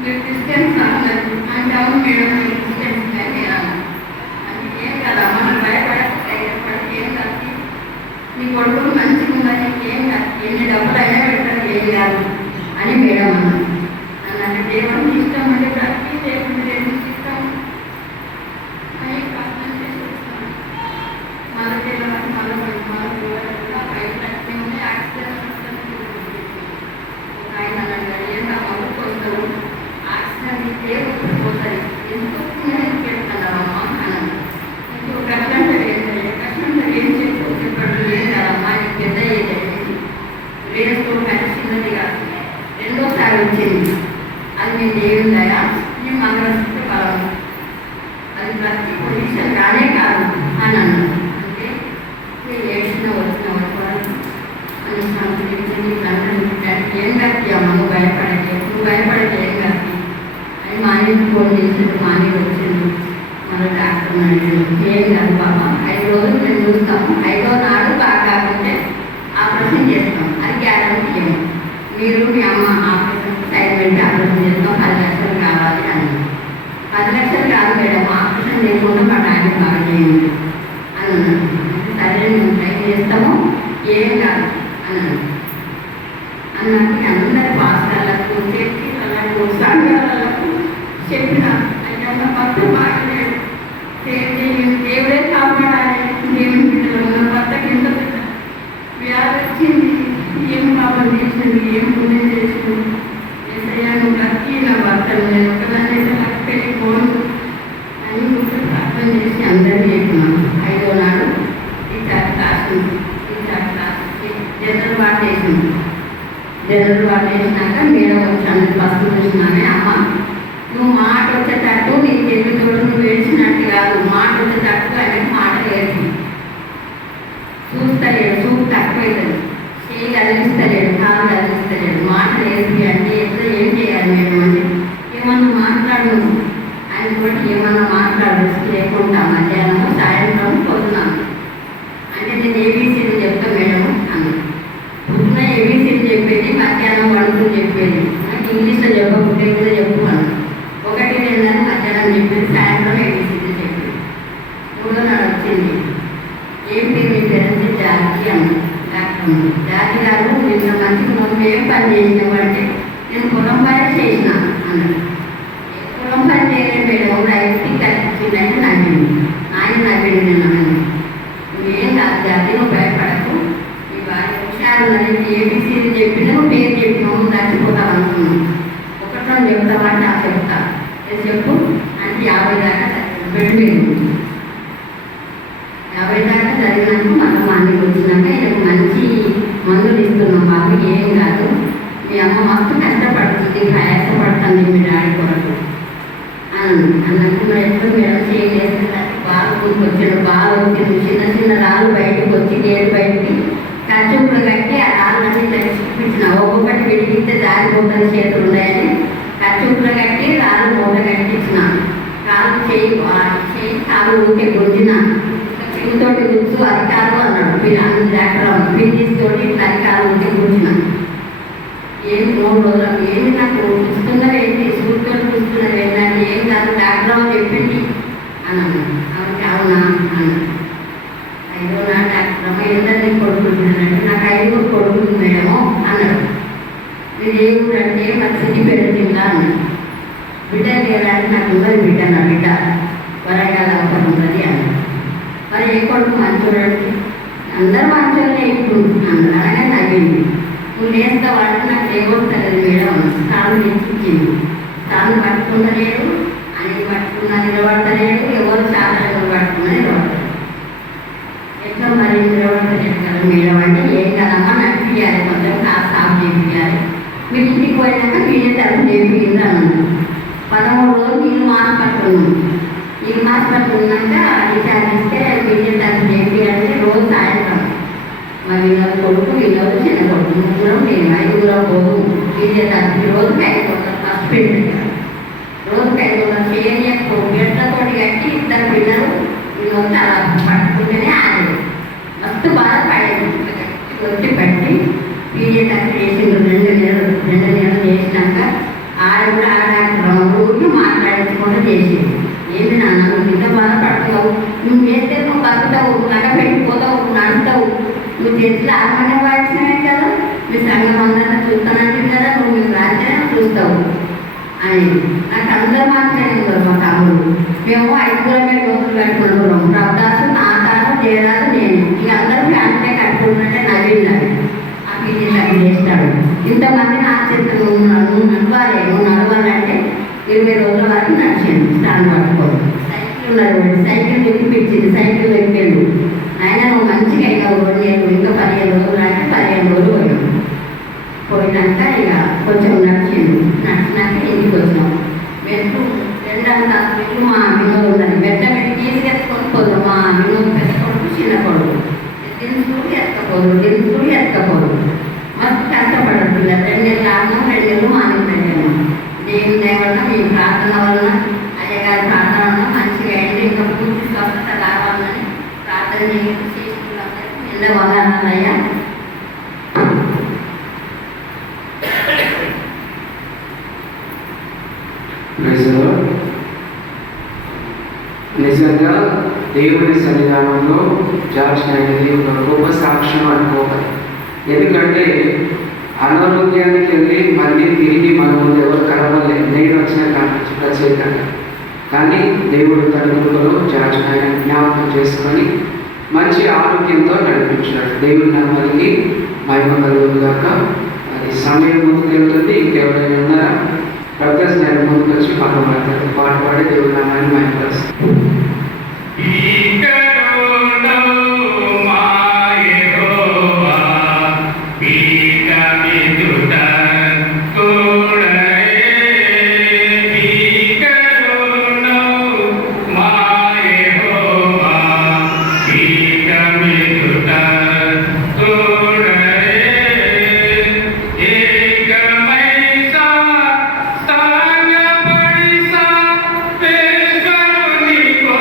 మీరు క్రిస్టియన్స్ అన్నది అంటే అవును మేడం మీరు క్రిస్టియన్స్ కానీ అంటే ఏం కదా మనం భయపడకపోతే ఏం కాదు, నీ కొడుకులు మంచిగా ఉన్నది, ఏం కాదు, ఎన్ని డబ్బులు అయినా పెడతారు, ఏం కాదు అని మేడం అన్నాను. నన్ను దేవుడికి ఇష్టం అంటే ప్రతి దేవుడికి ఇష్టం అని ప్రార్థన చేసి వస్తాను. మళ్ళీ పిల్లలకు మళ్ళీ 5 లక్షలు ఉన్నాయి, ఆక్సిజన్ ఆయన అన్నాడు ఏంటమ్మా వస్తారు, ఆక్సిజన్ ఇస్తే పోతుంది, ఎందుకు పెడుతున్నావమ్మా అన్నాను. ఇంకో కష్టం ఏం చెప్పాడు, ఏం కాదమ్మా నీకు పెద్ద ఏదండి వేసుకోవడం కానీ చిన్నది కాదు. 2వసారి వచ్చింది, అది మీ దేవుని దయ, మీ మంగళసూత్ర బలం, అది ప్రతి పొజిషన్ కానే కాదు అని అన్నాను. అంటే నేను ఏడ్చిన వచ్చిన అని సంతరించింది. ఏం కత్తి అమ్మ నువ్వు భయపడకే ఏం కత్తి అని మా ఆయన ఫోన్ చేసినట్టు మా ఆయన వచ్చింది. మన డాక్టర్ అడిగాడు, ఏం కాదు బాబా 5 రోజులు మేము చూస్తాము, 5వ నాడు బాగా కాకుంటే ఆపరేషన్ చేస్తాం, అది గ్యారెంటీ ఇవ్వము. మీరు మీ అమ్మ ఆపరేషన్ సైడ్ పెట్టి ఆపరేషన్ చేస్తాం, 10 లక్షలు కావాలి అని. 10 లక్షలు కాదు మేడం, ఆపరేషన్ చేయకుండా మా ఆయన బాగా చేయండి అని అన్నాడు. సరే మేము ట్రై చేస్తాము, ఏం కాదు అన్నాడు. అన్నట్టు అందరి పాస్టర్లకు చర్చిలకు సంఘాలకు చెప్పిన అయ్యా నా భర్త బాగలేడు, దేవుడే కాపాడాలి, దేవుని బిడ్డలు నా భర్తకి ఎంత వ్యాధి వచ్చింది, ఏం పాపం చేసింది, ఏం పుణ్యం చేసింది, ఏసయ్యా నువ్వు లక్కి నా భర్తను, నేను ఒకదాన్ని లక్కి పోను అని ప్రార్థన చేసి అందరికీ చెప్పినాను. 5వ నాడు రీఛార్జ్ రాసింది, జనరల్ వార్డ్ వేసింది. జనరల్ వార్డ్ వేసినాక మేడం వచ్చాను, ఫస్ట్ చూసినానే అమ్మ నువ్వు మాట వచ్చేటట్టు నీకు చెప్పి చూడు, నువ్వు ఏడ్చినట్టు కాదు, మాట వచ్చేటట్టు ఆయనకి మాట లేదు, చూస్తలేడు, చూపు తక్కువైతుంది, చేయి కదిలిస్తలేడు, కాలు కదిలిస్తలేడు, మాట లేదు అంటే ఎట్లా ఏం చేయాలి మేడం అంటే ఏమన్నా మాట్లాడు, ఆయన కూడా ఏమన్నా మాట్లాడు లేకుండా మధ్యాహ్నం సాయంత్రం పొద్దున్నాను అంటే నేను ఏబీసీలు చెప్తా మేడం అన్న. పొద్దున ఏబీసీలు చెప్పేది, మధ్యాహ్నం వంటలు చెప్పేది, నాకు ఇంగ్లీష్లో చెప్పకుండా కూడా చెప్పు అన్న. 1, 2 అని మధ్యాహ్నం చెప్పేది, సాయంత్రం ఏబీసీలు చెప్పేది. 3వ నాడు వచ్చింది, ఏం పేరు మీ పేరెంట్స్ జానకి అన్న డాక్టర్ జాతి గారు నిన్న మంచిగా నువ్వు ఏం పని చేసినావంటే నేను పొలం పని చేసిన అన్నాడు. పొలం పని చేయలేదు మేడం రైతు కట్టించిందంటే నవ్వింది. ఆయన నవ్వింది నిన్న నువ్వేం కాదు జాతి నువ్వు భయపడకు నీ భార్య హుషారున్నది ఏబీసీలు చెప్పినా నువ్వు పేరు చెప్పినావు చచ్చిపోతావు అనుకున్నావు. ఒకటో చెప్తావంటే ఆ చెప్తా చెప్పు అంటే 50 దాకా వెళ్ళిపోయింది. 50 దాకా జరిగినాక మనం అన్నికి వచ్చినాక ఈయనకు మంచి మందులు ఇస్తున్నాం బాబు ఏం కాదు మీ అమ్మ మస్తు కష్టపడుతుంది ప్రయాసపడుతుంది మీ డాడీ కొరకు అన్నట్టు ఎప్పుడు మేడం చేయలేదు బాగా వచ్చాడు బాగా వచ్చింది చిన్న చిన్న రాళ్ళు బయటకు వచ్చి గేరు బయటికి కచ్చుకులు కట్టి ఆ రాళ్ళని చూపించిన ఒక్కొక్కటి విడిగిస్తే జారిపోతుంది చేతులు ఉన్నాయని కచ్చుకులు కట్టి రాళ్ళు మూట కట్టించిన కాలు చేయి కాలు ఊకే గుంజిన పిల్లతోటి గుర్తు అరికాలు అన్నాడు పిల్లితోటి అరికాలు ఊకే గుంజిన ఏమి 3 రోజులు ఏమి నాకు చూస్తున్నది ఏంటి సూర్యుడు చూస్తున్నది ఏంటంటే ఏం కాదు డాక్టర్ చెప్పింది అన్నాను. ఆమెకి అవునా అన్నాడు. 5వ నాడు డాక్టర్ ఎందరినీ కొడుకుంటున్నానంటే నాకు 5 కొడుకులు మేడము అన్నాడు. మీరు ఏ ఊరు అంటే నాకు సిద్దిపేట జిల్లా అన్నాడు. బిడ్డ చేయడానికి నాకు ఉన్నది బిడ్డ నా బిడ్డ వరంగల్ అవసరం ఉన్నది అన్నాడు. మరి ఏ కొడుకు మంచోడండి అందరూ మంచోళ్ళే ఇప్పుడు అన్నాడు. అలాగే నవ్వింది. నువ్వు నేస్తావాడు నాకు ఏమొస్తలేదు మేడం తాను తెచ్చిచ్చింది. తాను పట్టుకున్నలేడు అని పట్టుకున్నా నిలబడతలేడు ఎవరు చాలా పట్టుకున్నా నిలబడతాడు. ఎట్లా మరి నిలబడతలేడు కదా మేడం అంటే ఏం కదమ్మా నడిపియాలి కొంచెం కాస్త సాఫ్ చేయాలి మీరు ఇంటికి పోయినాక మీరే తరపు చేయింది అన్నాడు. 13 రోజులు నేను హాస్పిటల్ ఈ హాస్పిటల్ ఉన్నాక డిశ్చార్జ్ ఇస్తే మీరే తరపు చేయాలంటే రోజు సాయంత్రం మరి వీళ్ళ కొడుకు వీళ్ళకి చిన్న కొడుకు 3 నేను 5 పోదు మీరే తరపు రోజుకి 500 ఫస్ట్ పెట్టారు. రోజుకి 500 చేయకు గెట్లతోటి కట్టి 2 పిల్లలు వీళ్ళు అలా పట్టుకుంటేనే ఆడలేదు మస్తు బాధపడేది. వచ్చి పట్టి పీరియడ్ అక్కడ చేసిండు 2 నెలలు చేసినాక ఆడ కూడా ఊరికి మాట్లాడించుకుంటూ చేసేది. ఏంటి నాన్న నువ్వు ఇంత బాధపడుతున్నావు నువ్వు చేస్తే నువ్వు బతుకుతావు నగ పెట్టిపోతావు నడుస్తావు నువ్వు చేతిలో ఆత్మనే వాడిచినవే కదా మీ సంఘం అందరినీ చూస్తానంటే కదా నువ్వు మేము రాజ్యాన్ని చూస్తావు అని నాకు అందరూ మాత్రమే ఉన్నారు. మా తమ్ముడు మేము 5 రోజులు కట్టుకుంటున్నాం. ప్రభుదాసు నాతాను జయరాజు నేను ఇక అందరూ ఫ్యామిలీ కట్టుకుంటుంటే నవ్వింది. ఆ పీరియడ్ అవి చేస్తాడు. ఇంతమందిని ఆశ్చర్యం నువ్వు నడవాలంటే 20 రోజుల వరకు నడిచాను స్టాండ్ పట్టుకోడు. సైకిల్ ఉన్నది సైకిల్ తెప్పించింది సైకిల్ ఎక్కాడు. ఆయన నువ్వు మంచిగా అయినా 2 నెలలు ఇంకా 15 రోజులు అంటే 15 రోజులు పోయాను. పోయినాక ఇక కొంచెం నడిచిండు. నడిచినాక ఇంటికి వచ్చినాం. మెట్లు 2 మెట్లు మా వినోద్ ఉన్నది మెట్ల మీద తీసుకెత్తుకొని పోదు మా వినోద్ పెద్ద కొడుకు చిన్న కొడుకు దించుకుని ఎత్తకపోదు మస్తు కష్టపడదు పిల్లలు 2 నెలలు ఆడినాం 2 నెలలు మాని పెట్టాము. దేవుని దేవల్ల మీ ప్రార్థన వలన అయ్యగారి ప్రార్థన వలన మంచిగా అయింది. ఇంకా పూర్తి స్వస్థత రావాలని ప్రార్థన చేసుకున్నందరికీ ఎన్నో వందనాలయ్యా. నిజంగా దేవుని సన్నిధానంలో జార్జ్ అనేది ఒక గొప్ప సాక్ష్యం అనుకోవాలి. ఎందుకంటే అనారోగ్యానికి వెళ్ళి మళ్ళీ తిరిగి మన ముందు ఎవరు కలవలేదు నేను వచ్చిన కారణం ప్రత్యేకంగా. కానీ దేవుడు తన కృపలో జార్జ్ ఆయన జ్ఞాపకం చేసుకొని మంచి ఆరోగ్యంతో నడిపించాడు. దేవుడి నామానికి మహిమ కలుగును గాక. అది సమయం ముందుకు వెళ్తుంది. ఇంకెవరైనా ఉన్నారా? ప్రకాశ్ నేను ముందుకు వచ్చి పాట పాడి దేవుడి నామాన్ని మహిమపరుస్తాను. Go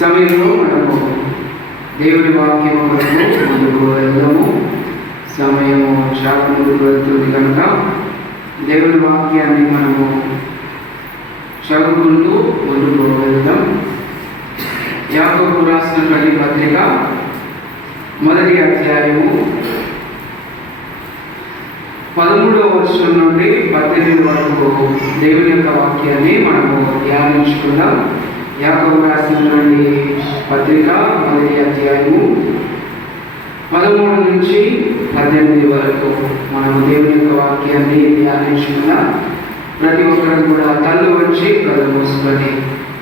సమయంలో మనము దేవుడి వాక్యం వరకు ముందుకు వెళ్దాము. సమయము చాలా ముందుకు వెళ్తుంది కనుక దేవుడి వాక్యాన్ని మనము చదువుకుంటూ ముందుకు వెళ్దాం. యాకోబు రాసినటువంటి పత్రిక 1వ అధ్యాయము 13వ వచనం నుండి 18 వరకు దేవుని యొక్క వాక్యాన్ని మనము ధ్యానించుకుందాం. యాకోబు రాసినటువంటి పత్రిక 1వ అధ్యాయము 13 నుంచి 18 వరకు మనము దేవుని యొక్క వాక్యాన్ని ధ్యానించుకుందాం. ప్రతి ఒక్కరు కూడా కళ్ళు వచ్చి కళ్ళు మూసుకొని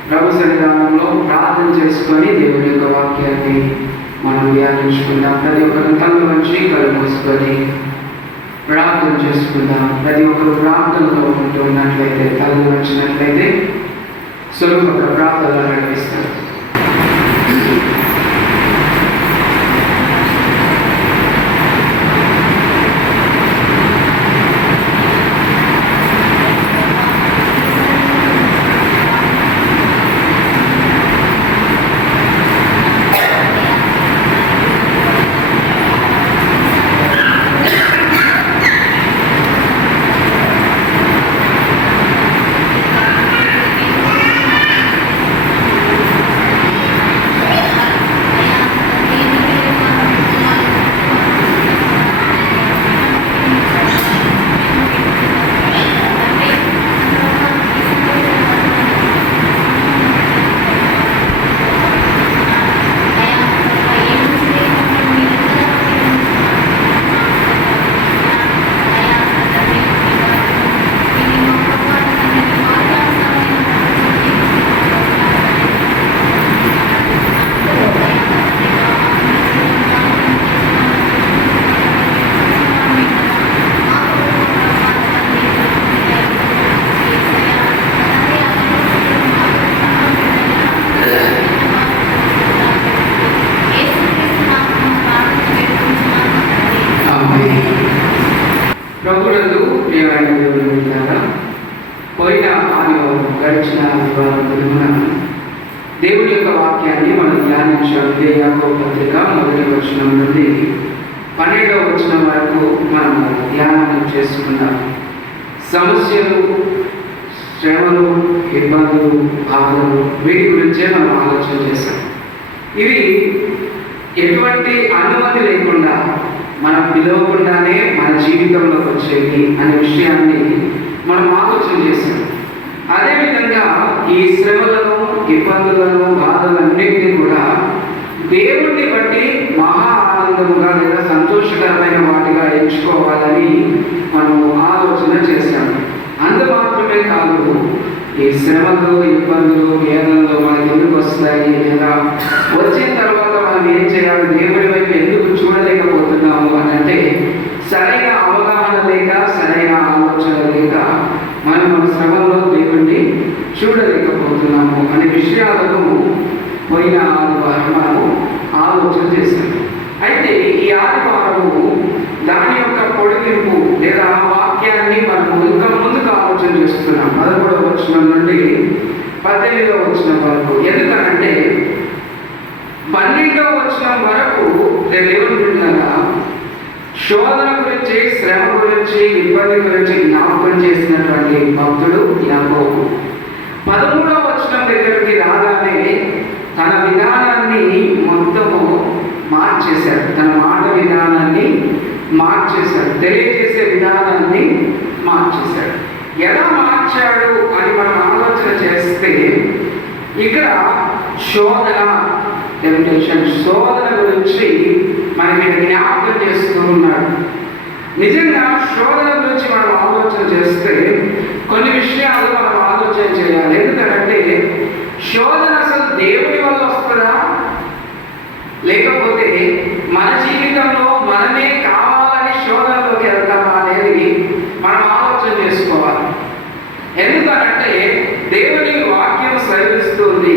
ప్రభు సన్నిధానంలో ప్రార్థన చేసుకొని దేవుని యొక్క వాక్యాన్ని మనం ధ్యానించుకుందాం. ప్రతి ఒక్కరు కళ్ళు వచ్చి కళ్ళు మూసుకొని ప్రార్థన చేసుకుందాం. ప్రతి ఒక్కరు ప్రార్థనలో ఉంటున్నట్లయితే కళ్ళు వచ్చినట్లయితే సులభంగా ప్రార్థనలో నడిపిస్తారు. గడిచిన ఆదివారం దేవుడి యొక్క వాక్యాన్ని మనం ధ్యానించాం. యాకోబు పత్రిక 1వ వచనం నుండి 12వ వచనం వరకు మనం ధ్యానం చేసుకున్నాం. సమస్యలు, శ్రమలు, ఇబ్బందులు, బాధలు, వీటి గురించే మనం ఆలోచన చేశాం. ఇవి ఎటువంటి అనుమతి లేకుండా, మనం పిలవకుండానే మన జీవితంలోకి వచ్చేది అనే విషయాన్ని మనం ఆలోచన చేశాం. అదేవిధంగా ఈ శ్రమలను, ఇబ్బందులను, బాధలన్నింటినీ కూడా దేవుణ్ణి బట్టి మహా ఆనందముగా లేదా సంతోషకరమైన వాటిగా ఎంచుకోవాలని మనం ఆలోచన చేశాం. అంత మాత్రమే కాదు, ఈ శ్రమలు, ఇబ్బందులు, వేదనలు మనకి ఎందుకు వస్తాయి, లేదా వచ్చిన తర్వాత మనం ఏం చేయాలి, దేవుడి వైపు ఎందుకు చూడలేకపోతున్నాము అని అంటే సరైన అవగాహన లేక, సరైన ఆలోచన లేక మనం మన శ్రమంలో దేవుడిని చూడలేకపోతున్నాము అనే విషయాలను పోయిన ఆదివారం మనము ఆలోచన చేశాము. అయితే ఈ ఆదివారము దాని యొక్క పొడిగింపు లేదా వాక్యాన్ని మనము ఇంకా ముందుకు ఆలోచన చేస్తున్నాం. 11వ వచనం నుండి 18వ వచనం వరకు. ఎందుకనంటే 12వ వచనం వరకు దేవుని బిడ్డలారా శోధన గురించి, శ్రమ గురించి, ఇబ్బంది గురించి జ్ఞాపకం చేసినటువంటి భక్తుడు యాకోబు 13వ వచనం దగ్గరికి రాగానే తన విధానాన్ని మొత్తము మార్చేశాడు. తన మాట విధానాన్ని మార్చేశాడు, తెలియజేసే విధానాన్ని మార్చేశాడు. ఎలా మార్చాడు అని మనం ఆలోచన చేస్తే ఇక్కడ శోధన, టెంప్టేషన్, శోధన గురించి మనకి జ్ఞాపకం చేస్తూ ఉన్నాడు. నిజంగా శోధన గురించి మనం ఆలోచన చేస్తే కొన్ని విషయాలు మనం ఆలోచన చేయాలి. ఎందుకంటే శోధన అసలు దేవుడి వల్ల వస్తుందా, లేకపోతే మన జీవితంలో మనమే కావాలని శోధనలోకి వెళ్తామా అనేది మనం ఆలోచన చేసుకోవాలి. ఎందుకనంటే దేవుని వాక్యం సెలవిస్తుంది,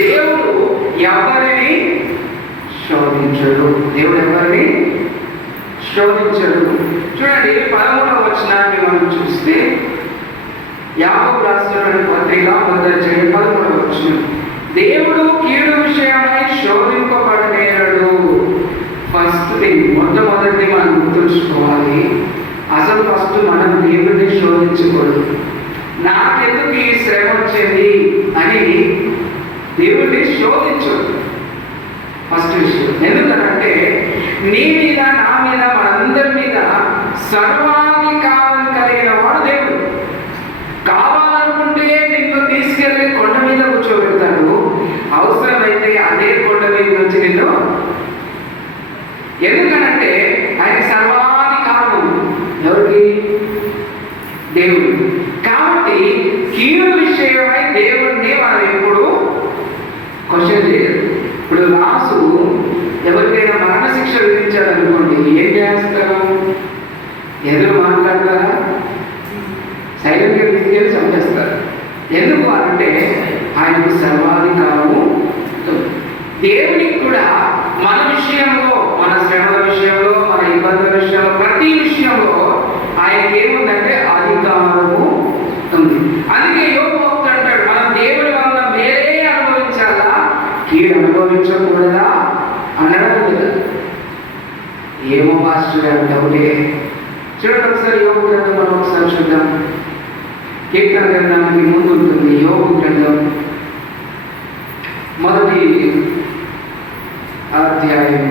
దేవుడు ఎవరిని శోధించడు. దేవుడు ఎవరిని శోధించడు. చూడండి 13వ వచనాన్ని మనం చూస్తే యాకోబు రాసిన పత్రిక 1:13వ వచనం, దేవుడు కీడు విషయమై శోధింపబడనేరడు. ఫస్ట్ థింగ్, మొట్టమొదటి మనం గుర్తుంచుకోవాలి, అసలు ఫస్ట్ మనం దేవుడిని శోధించకూడదు. నాకెందుకు ఈ శ్రమ వచ్చింది అని దేవుడిని శోధించదు. ఫస్ట్ విషయం. ఎందుకంటే నీ మీద, నా మీద, మనందరి మీద సర్వాధికారం కలిగిన వాడు దేవుడు. కావాలనుకుంటే నిన్ను తీసుకెళ్ళి కొండ మీద కూర్చోబెడతాడు, అవసరమైతే అదే కొండ మీద నుంచి నిన్ను, ఎందుకనంటే ఆయన సర్వాధికారం ఎవరికి? దేవుడు. కాబట్టి కీడు విషయమై దేవుడిని మనం ఎప్పుడు క్వశ్చన్ చేయదు. ఇప్పుడు రాసు ఎవరికైనా మరణశిక్ష విధించాడు అనుకోండి, ఏం చేస్తారు? ఎదురు మాట్లాడతారా? సైలెంట్గా తీసుకెళ్ళి చంపేస్తారు. ఎందుకు అంటే ఆయనకు సర్వాధికారము. దేవునికి కూడా మన విషయంలో, మన శ్రమల విషయంలో, మన ఇబ్బందుల విషయంలో, ప్రతి విషయంలో ఆయనకి ఏముందంటే అధికారము ఉంది. అందుకే యోబు భక్తుడు అంటాడు, మనం దేవుడి వల్ల మేలే అనుభవించాలా, కీడు అనుభవించకూడదా అనడం కదా. ఏమో మాస్టర్ గారు డౌటే. చూడండి ఒకసారి యోబు గ్రంథం మనం ఒకసారి చూద్దాం. కీర్తన గ్రంథానికి ముందు ఉంటుంది యోబు గ్రంథం 2వ అధ్యాయం.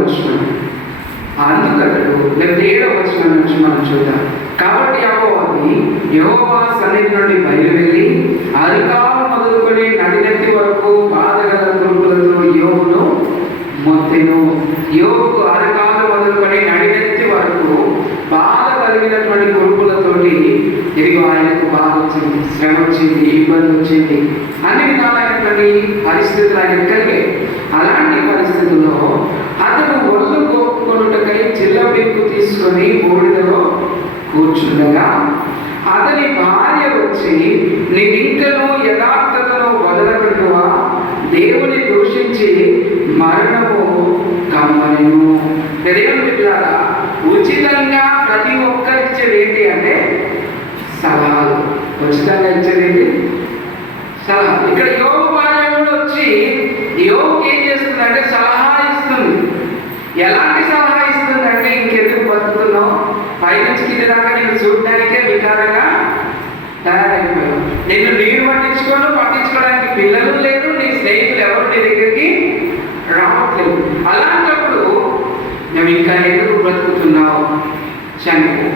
వచనం. అందుకతడు 7వ వచనం నుంచి మనం చూద్దాం. కాబట్టి యెహోవాని యెహోవా సన్నిధి నుండి బయలువెళ్ళి అరికాలు మొదలుకొని నడినెత్తి వరకు బాధగల కురుపులతో యోబును మొత్తెను. యోబుకు అరికాలు మొదలుకొని నడినెత్తి వరకు బాధ కలిగినటువంటి కురుపులతోటి ఇదిగో ఆయనకు బాధ వచ్చింది, శ్రమ వచ్చింది, ఇబ్బంది వచ్చింది, అన్ని విధాలైనటువంటి పరిస్థితులు ఆయన కలిగాయి. అలాంటి పరిస్థితుల్లో అతను ఒళ్ళు గోపుకొనుటకై చిల్ల పెంకు తీసుకొని బూడిదలో కూర్చుండగా అతని యోగు ఏం చేస్తుందంటే సలహా ఇస్తుంది. ఎలాంటి సలహా ఇస్తుందంటే, ఇంకెందుకు బతుకుతున్నావు, పైనుంచి కింద దాకా నేను చూడడానికే వికారంగా తయారైపోయావు, నిన్ను నీరు పట్టించుకోవడానికి పిల్లలు లేరు, నీ స్నేహితులు ఎవరు నీ దగ్గరికి రావట్లేదు, అలాంటప్పుడు నువ్వు ఇంకా ఎందుకు బ్రతుకుతున్నావు, చనిపో,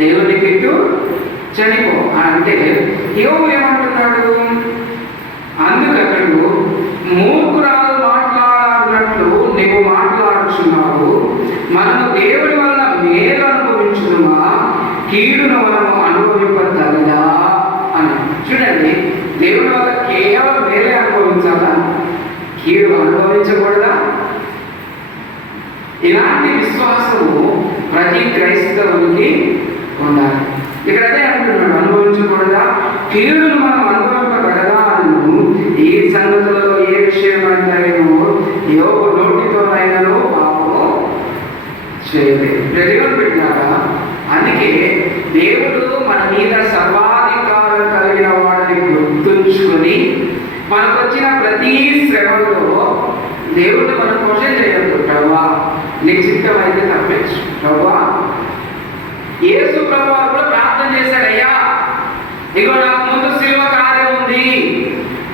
దేవుని పెట్టు చనిపో అంటే యోగు ఏమంటున్నాడు? అందుకతడు మూర్ఖురాలు మాట్లాడినట్లు నీవు మాట్లాడుచున్నావు, మనము దేవుడి వలన మేలు అనుభవించుమా, కీడును మనము అనుభవింపగలదా అని. చూడండి, దేవుడి వల్ల కేవలం మేలే అనుభవించాలా, కీడు అనుభవించకూడదా? ఇలాంటి విశ్వాసము ప్రతి క్రైస్తవునికి ఉండాలి. ఇక్కడ అదే అంటున్నాడు, అనుభవించకూడదా, కీడును మనం అనుభవింపగలదా అను. ఈ సంగతులలో ఏ విషయమైనను యోగు నోటితోనైనను పాపము చేయలేదు. దేవుడు పెట్టారా? అందుకే దేవుడు మన మీద సర్వాధికారం కలిగిన వాడిని గుర్తుంచుకొని మనకు వచ్చిన ప్రతి శ్రమలో దేవుడు మనం క్వశ్చన్ చేయొద్దు, ప్రభువా నీ చిత్తం అయితే తప్పించు, ప్రభువా. యేసు ప్రభువు కూడా ప్రార్థన చేశాడు, అయ్యా ఇగో నాకు ముందు శిలువ కార్యం ఉంది,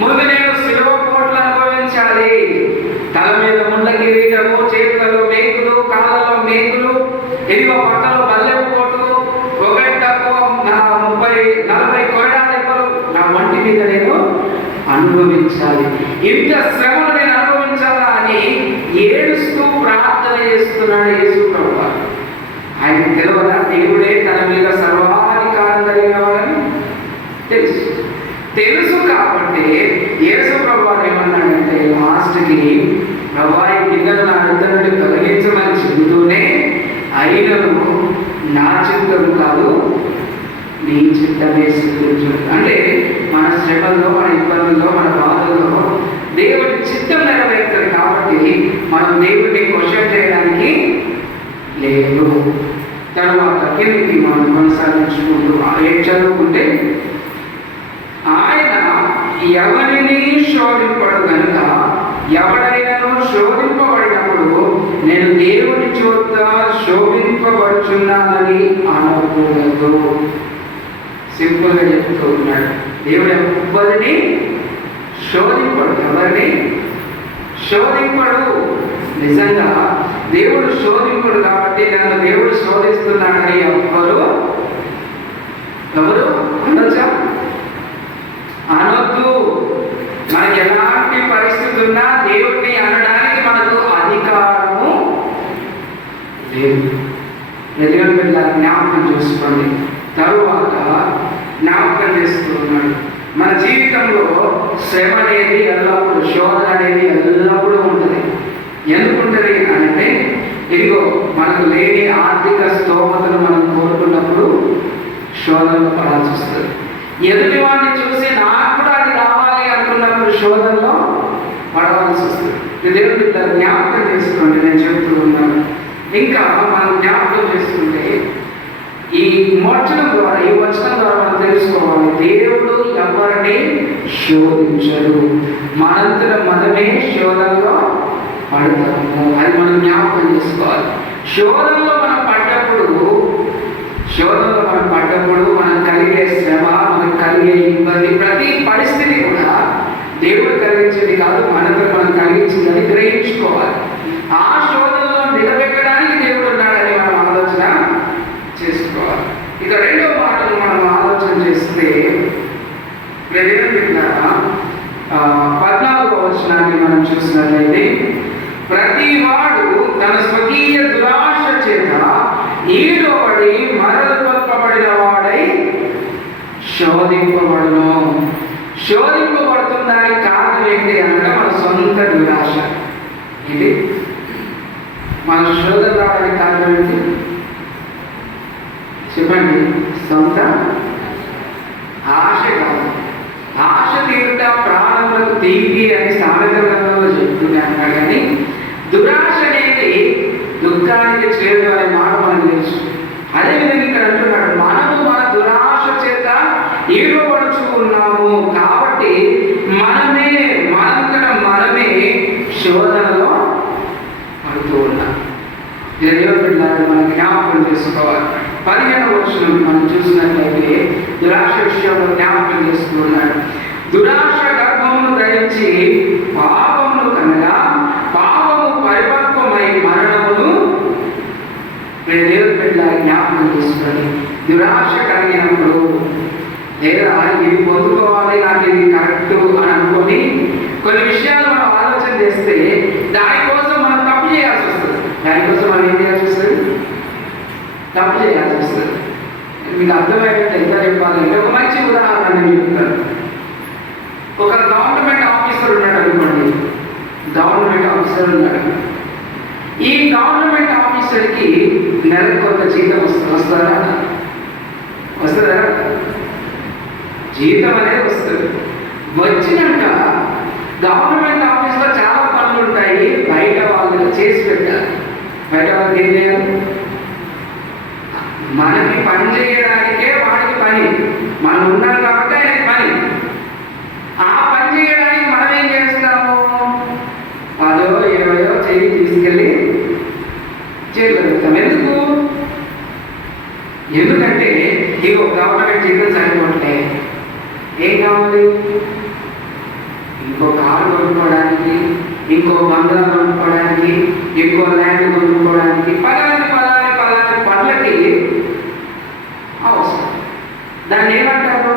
ముందు నేను శిలువ పోట్లు అనుభవించాలి, తల మీద ముండ కిరీటము, చేతులలో మేకులు, కాళ్ళలో మేకులు, ఇదిగో పక్కలో బల్లె పోటు, ఒకటి తక్కువ 30-40 కొరడా దెబ్బలు నా వంటి మీద నేను అనుభవించాలి, ఇంత శ్రమను నేను అనుభవించాలా అని ఏడుస్తూ ప్రార్థన చేస్తున్నాడు యేసు ప్రభువు. ఆయన తెలియదా దేవుడే తన మీద సర్వాధికారం కలిగిన వాడని? తెలుసు కాబట్టి యేసు ప్రభువు ఏమన్నాడంటే లాస్ట్కి, ప్రభువా ఈ గిన్నెను నా వద్ద నుండి తొలగించమని చెబుతూనే, అయినను నా చిత్తం కాదు నీ చిత్తమే సిద్ధించు. అంటే మన శ్రమల్లో, మన ఇబ్బందుల్లో, మన బాధల్లో దేవుడి చిత్తం నెరవేరుతుంది కాబట్టి మనం దేవుడిని క్వశ్చన్ చేయడానికి లేదు. తర్వాత కిందికి మనం కొనసాగించుకుంటూ ఏం చదువుకుంటే, ఆయన ఎవరిని శోధింపడు కనుక ఎవడైనాను శోధింపబడినప్పుడు నేను దేవుని చూత శోధింపబడుచున్నానని అనకూడదు. సింపుల్గా చెప్తూ ఉన్నాడు, దేవుడు ఎవ్వరిని శోధింపడు, ఎవరిని శోధింపడు. నిజంగా దేవుడు శోధింపుడు కాబట్టి నన్ను దేవుడు శోధిస్తున్నాడని ఎవరు అనొచ్చా? అనొద్దు. మనకి ఎలాంటి పరిస్థితి ఉన్నా దేవుడిని అనడానికి మనకు అధికారము లేదు. దేవుని బిడ్డ జ్ఞాపకం చేసుకోండి. తరువాత జ్ఞాపకం చేస్తూ ఉన్నాడు, మన జీవితంలో శ్రమ అనేది ఎల్లప్పుడూ, శోధన అనేది ఎల్లప్పుడూ ఉంటుంది. ఎందుకుంటుంది అంటే, ఇదిగో మనకు లేని ఆర్థిక స్తోమతను మనం కోరుకున్నప్పుడు శోధనలో పడాల్సి వస్తుంది. ఎదుటి వాడిని చూసి నాకు కూడా అది రావాలి అనుకున్నప్పుడు శోధనలో పడవలసి వస్తుంది. దేవుడి జ్ఞాపకం చేసుకోండి, నేను చెప్తూ ఉన్నాను. ఇంకా మనం జ్ఞాపకం చేసుకుంటే ఈ మోచనం ద్వారా, ఈ వచనం ద్వారా మనం తెలుసుకోవాలి, దేవుడు ఎవరిని శోధించడు, మనంతట మనమే శోధనలో పడతాము. అది మనం జ్ఞాపకం చేసుకోవాలి. శోధనలో మనం పడ్డప్పుడు మనం కలిగే శ్రమ, మనకు కలిగే ఇబ్బంది, ప్రతి పరిస్థితి కూడా దేవుడు కలిగించేది కాదు, మనతో మనం కలిగించిందని గ్రహించుకోవాలి. ఆ శోధనలో నిలబెట్టడానికి దేవుడు ఉన్నాడని మనం ఆలోచన చేసుకోవాలి. ఇక రెండో మాటను మనం ఆలోచన చేస్తే, 14వ వచనాన్ని మనం చూసినట్లయితే, ప్రతి వాడు తన స్వకీయ దురాశ చేత ఈడోబడి మరల్పబడిన వాడై శోధింపబడును. శోధింపబడుతుందానికి కారణం ఏంటి అనగా మన సొంత దురాశ. ఇది మన శోధన రావడానికి కారణం ఏంటి చెప్పండి? సొంత ఆశ కాదు. ఆశ తీరుట ప్రాణములకు తీపి అని సామెతలలో చెప్తున్నాను, కానీ దురాశ అనేది దుఃఖానికి చేరు అనే మాట మనకు తెలుసు. అదేవిధంగా ఇక్కడ అంటున్నాడు, మనము మన దురాశ చేత ఈడబడుచు ఉన్నాము కాబట్టి మనమే మనంతట మన మనం చూసినట్లయితే దురాశ విషయంలో జ్ఞాపకం చేస్తున్నాడు. దురాశ గర్భమును ధరించి పాపమును కనగా పాపము పరిపక్వమై మరణమును దేవుని బిడ్డ జ్ఞాపకం చేసుకోండి. దురాశ కలిగినప్పుడు లేదా ఇది పొందుకోవాలి, నాకు ఇది కరెక్ట్ అని అనుకొని కొన్ని విషయాలు మనం ఆలోచన చేస్తే దానికోసం మనం తప్పు చేయాల్సి వస్తుంది. దానికోసం మనం ఏం చేయాల్సి వస్తుంది? తప్పు చేయాల్సి వస్తుంది. మీకు అర్థమయ్యేటట్టు ఎంత చెప్పాలంటే ఒక మంచి ఉదాహరణ నేను చెప్తాను. ఒక గవర్నమెంట్ ఆఫీసర్ ఉన్నాడు అనుకోండి. గవర్నమెంట్ ఆఫీసర్ ఉన్నాడు. ఈ గవర్నమెంట్ ఆఫీసర్కి నెలకు కొంత జీతం వస్తుందా? జీతం అనేది వస్తుంది. వచ్చినాక గవర్నమెంట్ ఆఫీస్లో చాలా పనులు ఉంటాయి, బయట వాళ్ళకి చేసి పెట్టాలి. బయట వాళ్ళకి ఏం చేయాలి? మనకి పని చేయడానికే వాడికి పని, మనం ఉన్నాం కాబట్టి ఆయనకి పని. ఆ పని చేయడానికి మనం ఏం చేస్తాము? 10 20 చేయి తీసుకెళ్ళి చేతులు పెడతాం. ఎందుకంటే ఇది ఒక గవర్నమెంట్ జీతం సరిపోతే ఏం కావాలి? ఇంకో కారు కొనుక్కోవడానికి, ఇంకో బంగ్లా కొనుక్కోవడానికి, ఇంకో ల్యాండ్ కొనుక్కోవడానికి పలాని పనులకి అవసరం. దాన్ని ఏమంటారు?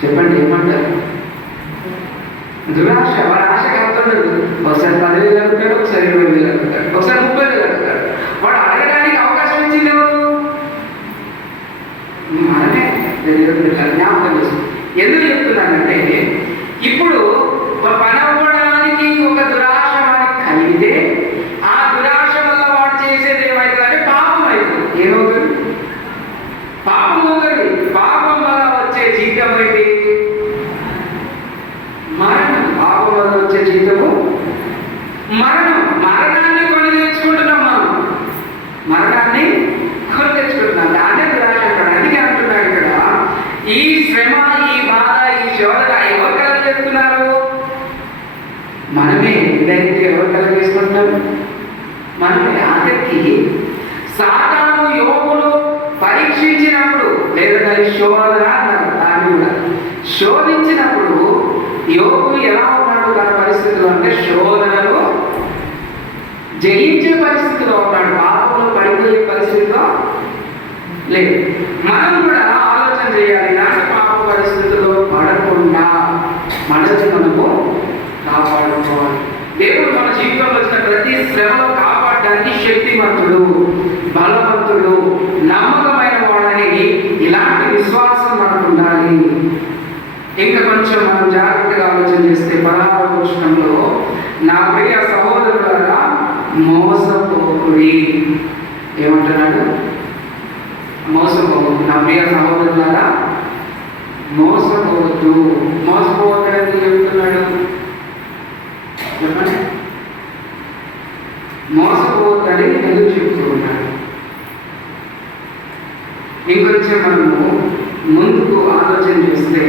చెప్పండి, ఏమంటారు? దురాశ. వాడు ఆశ కలుగుతాడు. ఒకసారి 10,000 కలుగుతాడు, ఒకసారి 20,000 కలుగుతాడు, ఒకసారి 30,000 కలుగుతాడు. వాడు అడగడానికి అవకాశం ఇచ్చింది ఎవరు? మనమే. జ్ఞాపకం చేస్తుంది. ఎందుకు చెప్తున్నానంటే ఇప్పుడు పని అవ్వడానికి ఒక దురాశ వాడికి కలిగితే ఆ దురాశ వల్ల వాడు చేసేది ఏమవుతుందంటే పాపం అవుతుంది. ఏమవుతుంది? పాపం అవుతుంది. పాపం వల్ల వచ్చే జీతం ఏంటి? మరణం. పాపం వల్ల వచ్చే జీతము మరణం. మరణాన్ని కొని తెచ్చుకుంటున్నాం. మనం మరణాన్ని కొని తెచ్చుకుంటున్నాం. దాన్నే దురాశ అంటాడు. అందుకే అంటున్నాడు ఇక్కడ, ఈ శ్రమ, ఈ బాధ, ఈ శోధన ఎవరు కలగజేస్తున్నారు? మనమే. ఇదైతే ఎవరు కలగజేసుకుంటున్నారు? మనమే. ఆఖరికి సాతాను యోగును పరీక్షించినప్పుడు, లేదా శోధన అన్నారు, దాన్ని కూడా శోధించినప్పుడు యోగు ఎలా ఉన్నాడు తన పరిస్థితిలో అంటే శోధనలో జయించే పరిస్థితిలో ఉన్నాడు. పాపంలో పడిపోయే పరిస్థితిలో లేదు. మనం కూడా ఆలోచన చేయాలి. ఇలాంటి పాప పరిస్థితుల్లో పడకుండా మనల్ని మనము కాపాడుకోవాలి. దేవుడు మన జీవితంలో వచ్చిన ప్రతి శ్రమలో కాపాడడానికి శక్తివంతుడు, బలవంతుడు, నమ్మకమైన వాడని ఇలాంటి విశ్వాసం మనకు ఉండాలి. ఇంకా కొంచెం మనం జాగ్రత్తగా ఆలోచన చేస్తే 16వ వచనంలో, నా ప్రియ సహోదరులారా మోసపోకుడి. ఏమంటున్నాడు? మోసపోవద్దు. నా ప్రియ సహోదరులారా మోసపోవద్దు. మోసపోవద్దని చెప్తున్నాడు. చెప్పండి, మోసపోవద్దని ఎందుకు చెప్తూ ఉన్నాడు? ఇంకొంచెం మనము ముందుకు ఆలోచన చేస్తే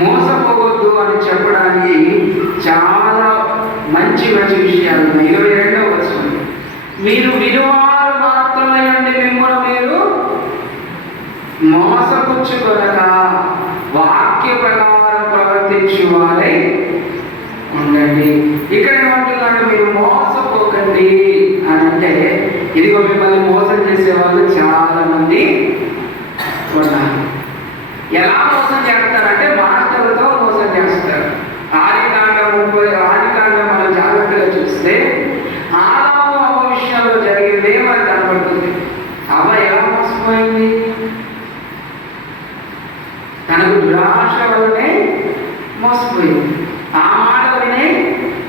మోసపోవద్దు అని చెప్పడానికి చాలా మంచి విషయాలు ఉన్నాయి. 22వ వచనం, మీరు విలువారు మాత్రమే ఉండి మిమ్మల్ని మీరు మోసపుచ్చుకొనక వాక్య ప్రకారం ప్రవర్తించువారై ఉండండి. ఇక్కడ ఏమంటున్నాడు? మీరు మోసపోకండి అని అంటే, ఇదిగో మిమ్మల్ని మోసం చేసే వాళ్ళు చాలా మంది ఉన్నారు. ఎలా మోసం చేస్తారంటే మాటలతో మోసం చేస్తారు. ఆదికాండం మనం జాగ్రత్తగా చూస్తే ఆదాము అవ్వ విషయంలో జరిగిందే మనకు కనబడుతుంది. అవ్వ ఎలా మోసపోయింది? తనకు దురాశ వల్లనే మోసపోయింది. ఆ మాట వినే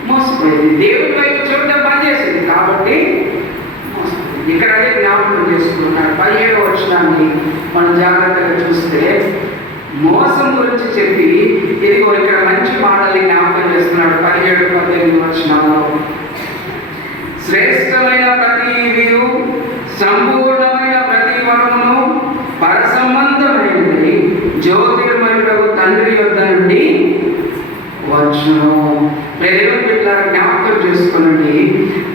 మోసపోయింది. దేవుడి వైపు చూడటం పనిచేసింది కాబట్టి మోసపోయింది. ఇక్కడ అదే జ్ఞాపకం చేసుకున్నాడు. 17వ వచనాన్ని మనం జాగ్రత్తగా చూస్తే మోసం గురించి చెప్పి ఇదిగో ఇక్కడ మంచి మాటల్ని జ్ఞాపకం చేస్తున్నాడు. 17-18 వచనాల్లో, శ్రేష్టమైన ప్రతి ఈవియు సంపూర్ణమైన ప్రతి వరమును పరసంబంధమైనది జ్యోతిర్మయుడగు తండ్రి యొద్ద నుండి వచ్చును. దేవుని బిడ్డలారా జ్ఞాపకం చేసుకోనండి,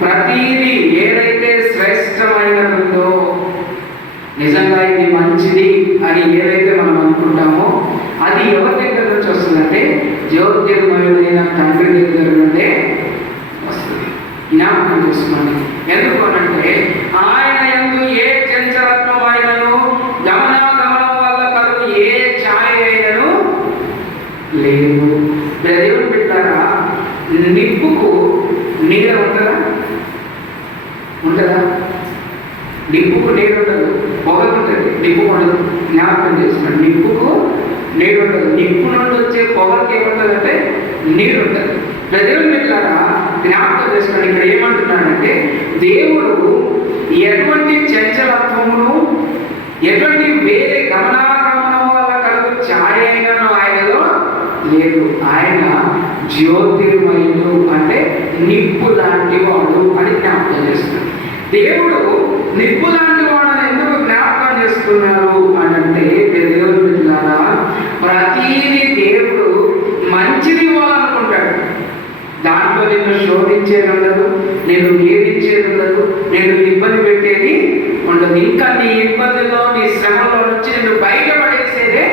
ప్రతిదీ ఏదైతే శ్రేష్ట జ్యోతిర్మయుడైన తండ్రి దగ్గర నుండే వస్తుంది. జ్ఞాపకం చేసుకోండి. ఎందుకు అనంటే ఆయన యందు ఏ చంచలత్వం అయినను గమనాగమనం వల్ల కలుగు ఏ ఛాయ అయినను లేదు. దేవుడు పెట్టారా, నిప్పుకు నీడ ఉంటుందా? ఉంటుందా? నిప్పుకు నీరు ఉండదు, పొగ ఉంటుంది, నిప్పు ఉండదు. జ్ఞాపకం చేసుకోండి. నిప్పుకు నీరు ఉండదు. నిప్పు నుండి వచ్చే పొగకి ఏముంటుందంటే నీరు ఉంటుంది. దేవుని పెట్టారా జ్ఞాపకం చేసుకోండి. ఇక్కడ ఏమంటున్నాడంటే దేవుడు ఎటువంటి చంచలత్వమును, ఎటువంటి వేరే గమనాగమనం వల్ల కలుగు ఛాయ అయినను ఆయనలో లేదు. ఆయన జ్యోతిర్మయుడు అంటే నిప్పు లాంటి వాడు అని జ్ఞాపకం చేస్తున్నాడు. దేవుడు నిప్పు లాంటి వాడని ఎందుకు జ్ఞాపకం చేస్తున్నారు అని అంటే, దేవుడు బిడ్డలారా, ప్రతీది దేవుడు మంచిది ఇవ్వాలనుకుంటాడు. దాంట్లో నిన్ను శోధించేది ఉండదు, నేను వేధించేది ఉండదు, నేను ఇబ్బంది పెట్టేది ఉండదు. ఇంకా నీ ఇబ్బందిలో, నీ శ్రమలో నుంచి నిన్ను బయటపడేసేదే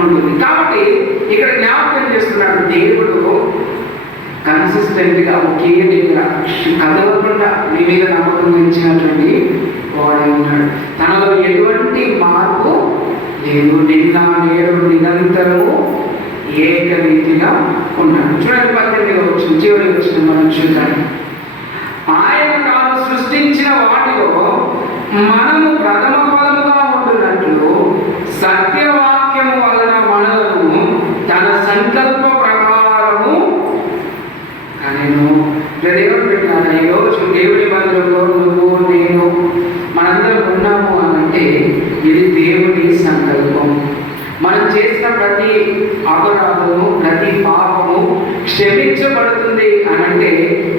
ఉంటుంది. కాబట్టి ఇక్కడ జ్ఞాపకం చేస్తున్నాడు, దేవుడు కన్సిస్టెంట్గా ఒకే దగ్గర కదలకుండా నీ మీద నమ్మకం ఉంచినటువంటి వాడు ఉన్నాడు. తనలో ఎటువంటి మార్పు లేదు. నిన్న నేడు నిరంతరము ఏకరీతిగా ఉన్నాడు. చూడండి 18వ వచనం, చివరి వచనం మనం చూద్దాం. ఆయన తాను సృష్టించిన వాటిలో మనము ప్రథమ ఫలముగా ఉంటున్నట్లు సత్యవాక్యము వలన మనలను తన సంకల్ప ప్రకారము నేను దేవుడు పెట్టాను. ఈరోజు దేవుడి మందిరంలో నువ్వు నేను మనందరం ఉన్నాము అనంటే ఇది దేవుడి సంకల్పం. మనం చేసిన ప్రతి అపరాధము, ప్రతి పాపము క్షమించబడుతుంది అనంటే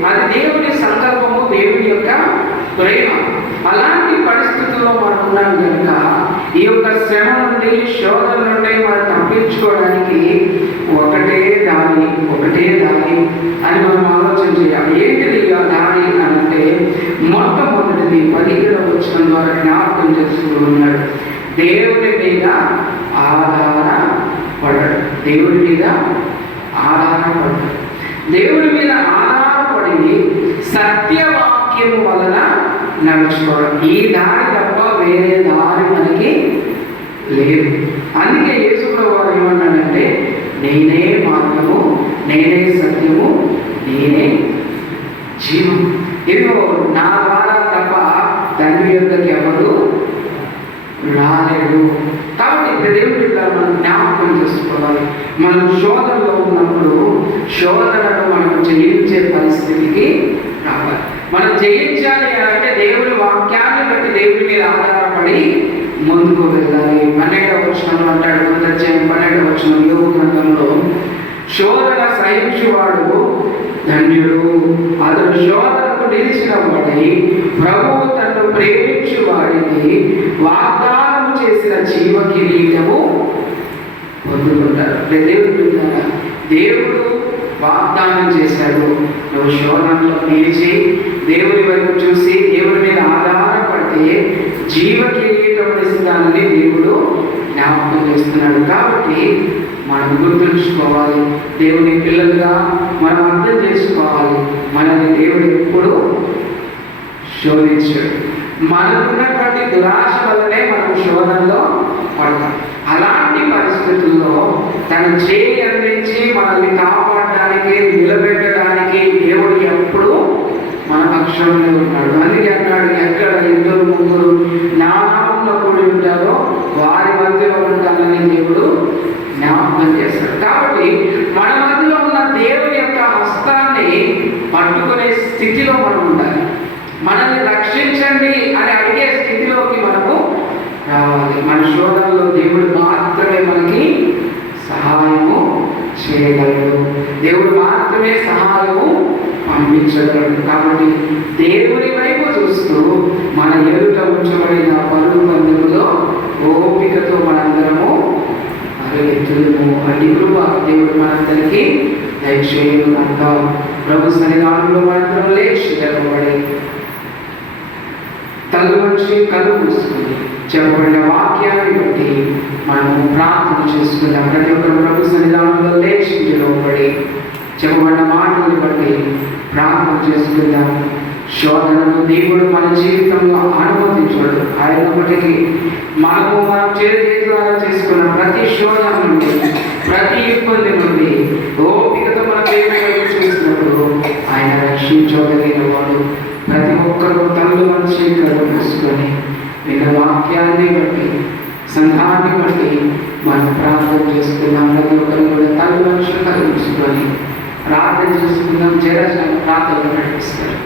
అది దేవుడి సంకల్పము, దేవుడి యొక్క ప్రేమ. అలాంటి పరిస్థితుల్లో మనం ఉన్నాం కనుక ఈ యొక్క శ్రమ నుండి, శోధన నుండి మనం తప్పించుకోవడానికి ఒకటే దారి అని మనం ఆలోచన చేయాలి. ఏంటిది ఆ దారి అంటే, మొట్టమొదటిది 17వ వచనం ద్వారా జ్ఞాపకం చేస్తూ ఉన్నాడు, దేవుడి మీద ఆధారపడడు. దేవుడి మీద ఆధారపడడు. దేవుడి మీద ఆధారపడి సత్యవాక్యము వలన నడుచుకోవడం. ఈ దారి తప్ప వేరే దారి మనకి లేదు. అందుకే యేసుప్రభువు వారు ఏమన్నాడంటే, నేనే మార్గము, నేనే సత్యము, నేనే జీవం. ఇదిగో నా ద్వారా తప్ప తండ్రి యొద్దకు ఎవరు రాలేడు. కాబట్టి దేవుడి మనం జ్ఞాపకం చేసుకోవాలి. మనం శోధనలో ఉన్నప్పుడు శోధనను మనం జయించే పరిస్థితికి రావాలి. మనం జయించాలి అంటే దేవుడి వాక్యాన్ని బట్టి దేవుడి మీద ఆధారపడి ముందుకు వెళ్ళాలి. 12వ వచనంలో అంటాడు, 12వ వచనం యోబు గ్రంథంలో, శోధన సహించువాడు ధన్యుడు, అతడు శోధనకు నిలిచిన వాడి ప్రభువు తనను ప్రేమించు వాడికి వాగ్దానం చేసిన జీవ కిరీటము పొందుకుంటారు. దేవుడు వాగ్దానం చేశాడు, నువ్వు శోధనలో నిలిచి దేవుని వైపు చూసి దేవుడి మీద ఆధారపడితే జీవ కిరీటం ఇస్తానని దేవుడు జ్ఞాపకం చేస్తున్నాడు. కాబట్టి మనం గుర్తుంచుకోవాలి, దేవుని పిల్లలుగా మనం అర్థం చేసుకోవాలి, మనల్ని దేవుడు ఎప్పుడు శోధించాడు. మనకున్నటువంటి దురాశ వల్లనే మనం శోధనలో పడతాం. అలాంటి పరిస్థితుల్లో తన చేయి అందించి మనల్ని కాపాడడానికి, నిలబెట్టడానికి దేవుడు ఎప్పుడు మన పక్షంలో ఉన్నాడు. అందుకే అన్నాడు, ఎక్కడ 2-3 నా నామంలో కూడి ఉంటారో వారి మధ్యలో ఉంటానని దేవుడు జ్ఞాపకం చేస్తాడు. కాబట్టి మన మధ్యలో ఉన్న దేవుని యొక్క హస్తాన్ని పట్టుకునే స్థితిలో మనం ఉండాలి. మనల్ని రక్షించండి అని అడిగే స్థితిలోకి మనము రావాలి. మన శోధనలో దేవుడు మాత్రమే మనకి సహాయము చేయగలడు. దేవుడు మాత్రమే సహాయము పంపించగలడు. కాబట్టి దేవుని వైపు చూస్తూ మన ఎదుట ఉంచబడిన పరుగు పందెములో ఓపికతో మనందరము పరిగెత్తుము. అటు కృప దేవుడు మనందరికీ దయచేయను కనుక ప్రభు సన్నిధానంలో మనందరం లేచి నిలబడి తల వంచి కళ్ళు మూసుకుని చెప్పబడిన వాక్యాన్ని బట్టి మనము ప్రార్థన చేసుకుందాం. ప్రతి ఒక్కరు ప్రభు సన్నిధానంలో లేచి నిలబడి చెప్పబడిన మాటలను బట్టి ప్రార్థన చేసుకుందాం. శోధనను దేవుడు మన జీవితంలో అనుమతించడు. అయినప్పటికీ మనం చేతుల చేసుకున్న ప్రతి శోధన నుండి, ప్రతి ఇబ్బంది నుండి ఓపికతో మన దేవుని వైపు చూసినప్పుడు ఆయన రక్షించగలిగిన వాడు. ప్రతి ఒక్కరు తల్లు మంచి కళ్ళు మూసుకొని విన్న వాక్యాన్ని బట్టి, సంఘాన్ని బట్టి మనం ప్రార్థన చేసుకున్నాం. ప్రతి ఒక్కరు కూడా తల్లు మనుషులు కళ్ళు మూసుకొని ప్రార్థన చేసుకుందాం. జరజన ప్రార్థన నడిపిస్తారు.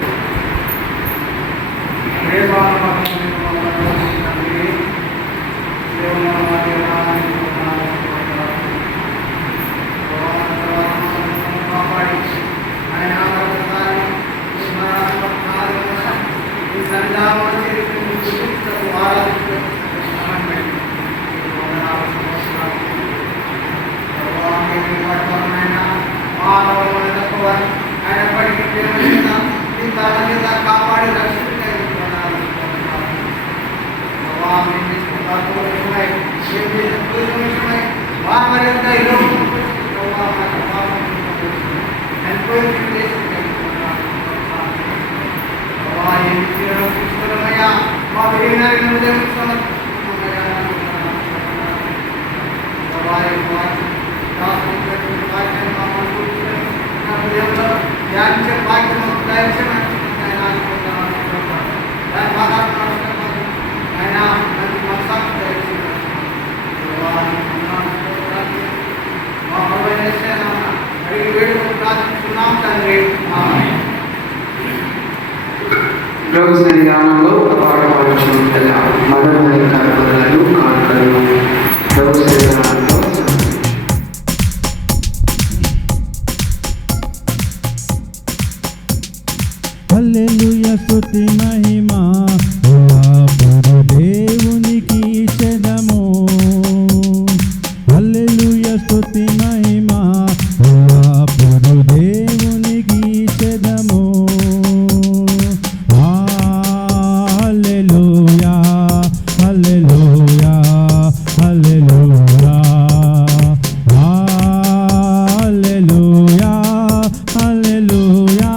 కాపాడి ప్రభు సన్నిధానంలో పాడుకోవాల్సిన మదనమైన కార్యక్రమాలు కానుకలు ప్రభు సన్నిధానంలో హల్లెలూయా స్తుతి మహిమా దేవునికి చెదము. హల్లెలూయా స్తుతి మహిమా దేవునికి చెదము. హల్లెలూయా హల్లెలూయా హల్లెలూయా హల్లెలూయా హల్లెలూయా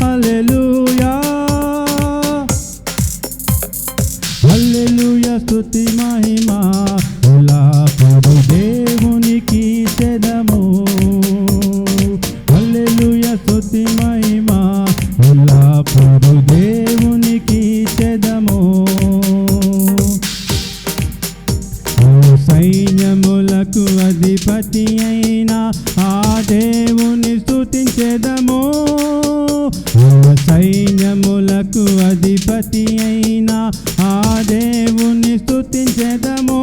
హల్లెలూయా హల్లెలూయా స్తుతి మహిమా దేవునికి చెదము. హల్లెలూయా స్తుతి మహిమా దేవునికి చెదము. సైన్యములకు అధిపతి అయిన ఆ దేవుని స్తుతించెదము. సైన్యములకు అధిపతి అయిన ఆ దేవుని స్తుతించెదము.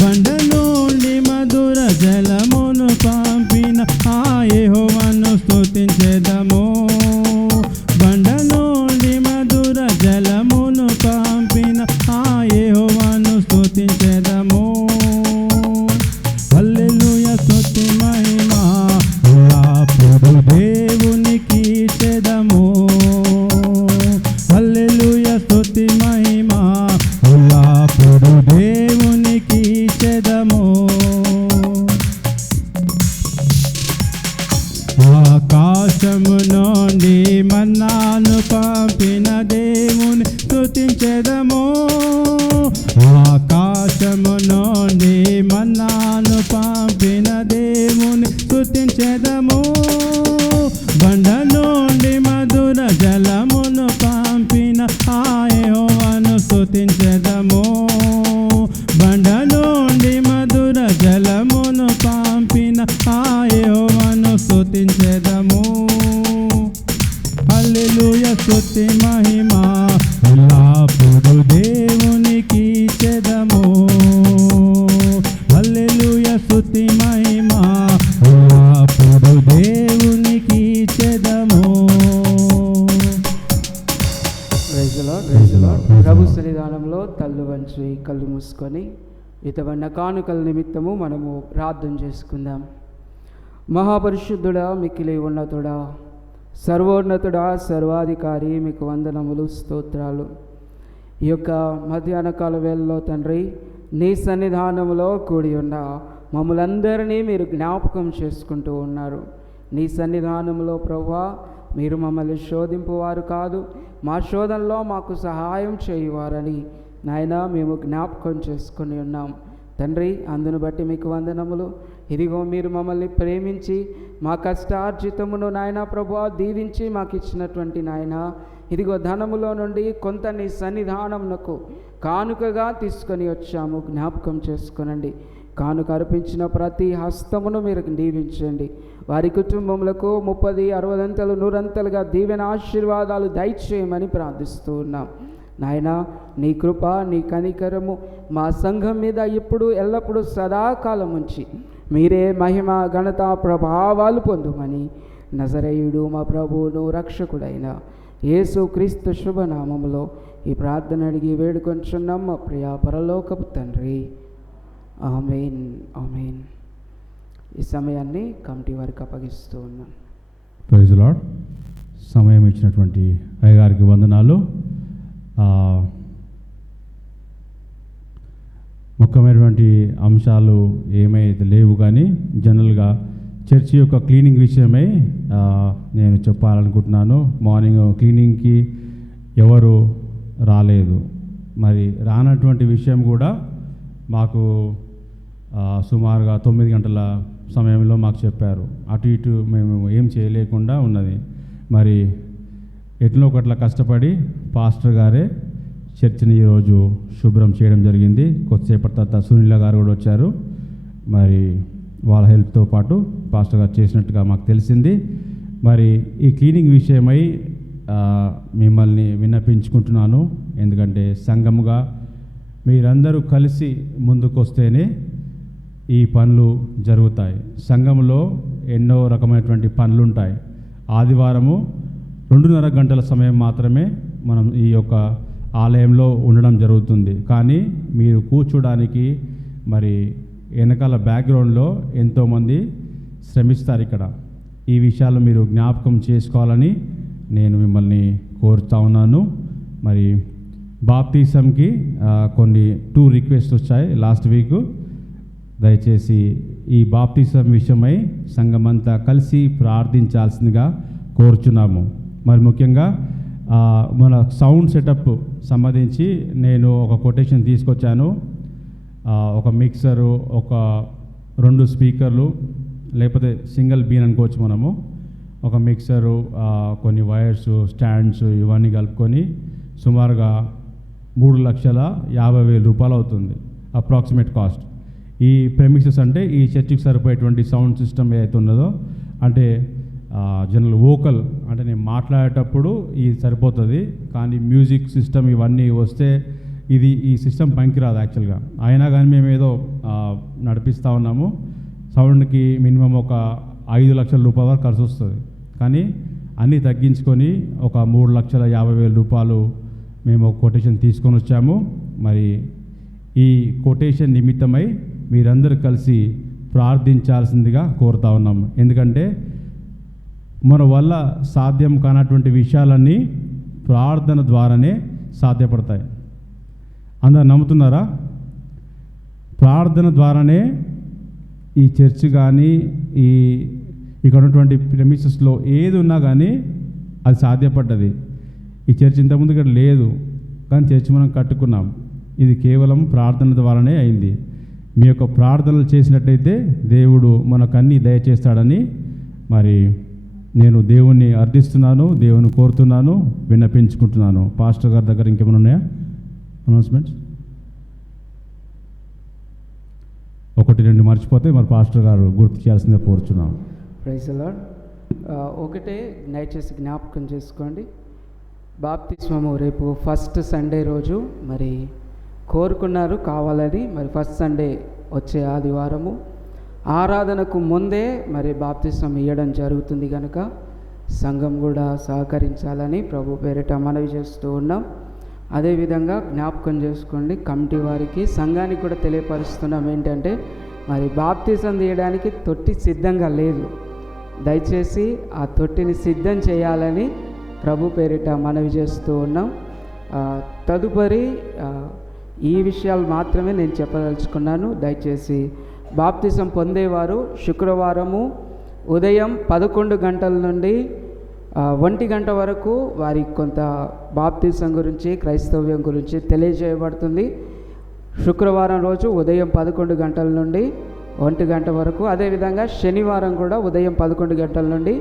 బండ నుండి మధుర జలమును పంపిన ఆ యెహోవాను స్తుతించెదము. బండ నుండి మధుర జలమును పంపిన ఆ యెహోవాను స్తుతించెదము. హల్లెలూయా స్తుతి మహిమా దేవునికి చెదము. హల్లెలూయా స్తుతి మహిమా దేవునికి చెదము. ఆకాశము నుండి మన్నాను పంపిన దేవుని స్తుతించెదము. ఆకాశము నుండి మన్నాను పంపిన దేవుని స్తుతించెదము. బండ నుండి మధుర జలమును పంపిన ఆ యెహోవాను స్తుతించెదము. బండ నుండి మధుర జలమును పంపిన ఆ యెహోవాను స్తుతించెదము. హల్లెలూయా స్తుతి మహిమా దేవునికి చెదము. హల్లెలూయా స్తుతి మహిమా దేవునికి చెదము. ప్రభు సన్నిధానంలో తల్లు వంచి కళ్ళు మూసుకొని ఇతవన్న కానుకల నిమిత్తము మనము ప్రార్థన చేసుకుందాం. మహాపరిశుద్ధుడా, మిక్కిలి ఉన్నతుడా, సర్వోన్నతుడా, సర్వాధికారి, మీకు వందనములు, స్తోత్రాలు. ఈ యొక్క మధ్యాహ్న కాల వేళలో తండ్రి నీ సన్నిధానంలో కూడి ఉన్న మమ్మలందరినీ మీరు జ్ఞాపకం చేసుకుంటూ ఉన్నారు. నీ సన్నిధానంలో ప్రభువా మీరు మమ్మల్ని శోధింపువారు కాదు, మా శోధనలో మాకు సహాయం చేయువారని నాయన మేము జ్ఞాపకం చేసుకొని ఉన్నాం తండ్రి. అందును బట్టి మీకు వందనములు. ఇదిగో మీరు మమ్మల్ని ప్రేమించి మా కష్టార్జితమును నాయన ప్రభువా దీవించి మాకు ఇచ్చినటువంటి నాయన ఇదిగో ధనములో నుండి కొంత నీ సన్నిధానమునకు కానుకగా తీసుకొని వచ్చాము. జ్ఞాపకం చేసుకొనండి. కానుక అర్పించిన ప్రతి హస్తమును మీరు దీవించండి. వారి కుటుంబములకు 30, 60 100 దీవెన ఆశీర్వాదాలు దయచేయమని ప్రార్థిస్తూ ఉన్నాం నాయన. నీ కృప నీ కనికరము మా సంఘం మీద ఇప్పుడు ఎల్లప్పుడూ సదాకాలం ఉంచి మీరే మహిమ ఘనత ప్రభావాలు పొందుమని నజరేయుడు మా ప్రభువును రక్షకుడైన యేసు క్రీస్తు శుభనామములో ఈ ప్రార్థన అడిగి వేడుకొంచున్నాం మా ప్రియ పరలోకపు తండ్రి. ఆమేన్ ఆమేన్. ఈ సమయాన్ని కమిటీ వారికి అప్పగిస్తూ ఉన్నాను. Praise Lord. సమయం ఇచ్చినటువంటి అయ్యగారికి వందనాలు. ముఖ్యమైనటువంటి అంశాలు ఏమైతే లేవు, కానీ జనరల్గా చర్చి యొక్క క్లీనింగ్ విషయమై నేను చెప్పాలనుకుంటున్నాను. మార్నింగ్ క్లీనింగ్కి ఎవరు రాలేదు. మరి రానటువంటి విషయం కూడా మాకు సుమారుగా 9 గంటల సమయంలో మాకు చెప్పారు. అటు ఇటు మేము ఏం చేయలేకుండా ఉన్నది. మరి ఎట్లా ఒకట్లా కష్టపడి పాస్టర్ గారే చర్చిని ఈరోజు శుభ్రం చేయడం జరిగింది. కొద్దిసేపటి తర్వాత సునీల గారు కూడా వచ్చారు. మరి వాళ్ళ హెల్ప్తో పాటు పాస్టర్ గారు చేసినట్టుగా మాకు తెలిసింది. మరి ఈ క్లీనింగ్ విషయమై మిమ్మల్ని విన్నపించుకుంటున్నాను. ఎందుకంటే సంఘముగా మీరందరూ కలిసి ముందుకు వస్తేనే ఈ పనులు జరుగుతాయి. సంఘంలో ఎన్నో రకమైనటువంటి పనులు ఉంటాయి. ఆదివారము 2.5 గంటల సమయం మాత్రమే మనం ఈ యొక్క ఆలయంలో ఉండడం జరుగుతుంది. కానీ మీరు కూర్చోడానికి మరి వెనకాల బ్యాక్గ్రౌండ్లో ఎంతోమంది శ్రమిస్తారు. ఇక్కడ ఈ విషయాలు మీరు జ్ఞాపకం చేసుకోవాలని నేను మిమ్మల్ని కోరుతా ఉన్నాను. మరి బాప్టిజంకి కొన్ని 2 రిక్వెస్ట్ వచ్చాయి లాస్ట్ వీక్. దయచేసి ఈ బాప్టిజం విషయమై సంఘమంతా కలిసి ప్రార్థించాల్సిందిగా కోరుచున్నాము. మరి ముఖ్యంగా మన సౌండ్ సెటప్ సంబంధించి నేను ఒక కొటేషన్ తీసుకొచ్చాను. ఒక మిక్సరు, ఒక 2 స్పీకర్లు, లేకపోతే సింగిల్ బీన్ అనుకోవచ్చు మనము. ఒక మిక్సరు, కొన్ని వైర్స్, స్టాండ్స్ ఇవన్నీ కలుపుకొని సుమారుగా 3,50,000 రూపాయలు అవుతుంది అప్రాక్సిమేట్ కాస్ట్. ఈ ప్రెమిసెస్ అంటే ఈ చర్చికి సరిపోయేటువంటి సౌండ్ సిస్టమ్ ఏదైతే ఉన్నదో, అంటే జనరల్ వోకల్ అంటే నేను మాట్లాడేటప్పుడు ఇది సరిపోతుంది. కానీ మ్యూజిక్ సిస్టమ్ ఇవన్నీ వస్తే ఈ సిస్టమ్ పనికిరాదు యాక్చువల్గా. అయినా కానీ మేము ఏదో నడిపిస్తూ ఉన్నాము. సౌండ్కి మినిమం ఒక 5 లక్షల రూపాయల వరకు ఖర్చు వస్తుంది. కానీ అన్నీ తగ్గించుకొని ఒక 3,50,000 రూపాయలు మేము ఒక కొటేషన్ తీసుకొని వచ్చాము. మరి ఈ కొటేషన్ నిమిత్తమై మీరందరూ కలిసి ప్రార్థించాల్సిందిగా కోరుతా ఉన్నాము. ఎందుకంటే మన వల్ల సాధ్యం కానటువంటి విషయాలన్నీ ప్రార్థన ద్వారానే సాధ్యపడతాయి. అందరు నమ్ముతున్నారా? ప్రార్థన ద్వారానే ఈ చర్చ్ కానీ ఇక్కడ ఉన్నటువంటి ప్రెమిసెస్లో ఏది ఉన్నా కానీ అది సాధ్యపడ్డది. ఈ చర్చ్ ఇంతకుముందు ఇక్కడ లేదు, కానీ చర్చ్ మనం కట్టుకున్నాం. ఇది కేవలం ప్రార్థన ద్వారానే అయింది. మీ యొక్క ప్రార్థనలు చేసినట్టయితే దేవుడు మనకు అన్నీ దయచేస్తాడని మరి నేను దేవుణ్ణి అర్థిస్తున్నాను, దేవుని కోరుతున్నాను, విన్నపించుకుంటున్నాను. పాస్టర్ గారి దగ్గర ఇంకేమైనా ఉన్నాయా అనౌన్స్మెంట్స్? 1-2 మర్చిపోతే మరి పాస్టర్ గారు గుర్తు చేయాల్సిందే కోరుచున్నాను. Praise the Lord. ఒకటే దయచేసి జ్ఞాపకం చేసుకోండి. బాప్తిస్మము రేపు ఫస్ట్ సండే రోజు మరి కోరుకున్నారు కావాలని. మరి ఫస్ట్ సండే వచ్చే ఆదివారము ఆరాధనకు ముందే మరి బాప్తిస్మం ఇవ్వడం జరుగుతుంది కనుక సంఘం కూడా సహకరించాలని ప్రభు పేరిట మనవి చేస్తూ ఉన్నాం. అదేవిధంగా జ్ఞాపకం చేసుకోండి, కమిటీ వారికి సంఘానికి కూడా తెలియపరుస్తున్నాం ఏంటంటే మరి బాప్తిజం తీయడానికి తొట్టి సిద్ధంగా లేదు. దయచేసి ఆ తొట్టిని సిద్ధం చేయాలని ప్రభు పేరిట మనవి చేస్తూ ఉన్నాం. తదుపరి ఈ విషయాలు మాత్రమే నేను చెప్పదలుచుకున్నాను. దయచేసి బాప్తిజం పొందేవారు శుక్రవారము ఉదయం 11 గంటల నుండి 1 గంట వరకు వారికి కొంత బాప్తిజం గురించి, క్రైస్తవ్యం గురించి తెలియజేయబడుతుంది. శుక్రవారం రోజు ఉదయం 11 గంటల నుండి 1 గంట వరకు, అదేవిధంగా శనివారం కూడా ఉదయం 11 గంటల నుండి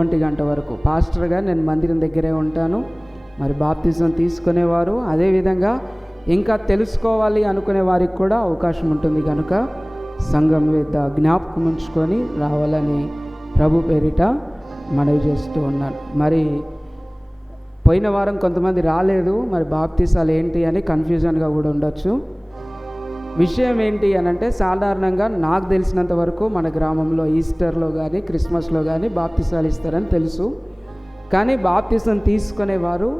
1 గంట వరకు. పాస్టర్గా నేను మందిరం దగ్గరే ఉంటాను. మరి బాప్తిజం తీసుకునేవారు, అదేవిధంగా ఇంకా తెలుసుకోవాలి అనుకునే వారికి కూడా అవకాశం ఉంటుంది కనుక సంఘం వద్ద జ్ఞాపకం ఉంచుకొని రావాలని ప్రభు పేరిట మనవి చేస్తూ ఉన్నాను. మరి పోయిన వారం కొంతమంది రాలేదు, మరి బాప్తిసాలు ఏంటి అని కన్ఫ్యూజన్గా కూడా ఉండొచ్చు. విషయం ఏంటి అని అంటే, సాధారణంగా నాకు తెలిసినంత వరకు మన గ్రామంలో ఈస్టర్లో కానీ క్రిస్మస్లో కానీ బాప్తిసాలు ఇస్తారని తెలుసు. కానీ బాప్తిజం తీసుకునేవారు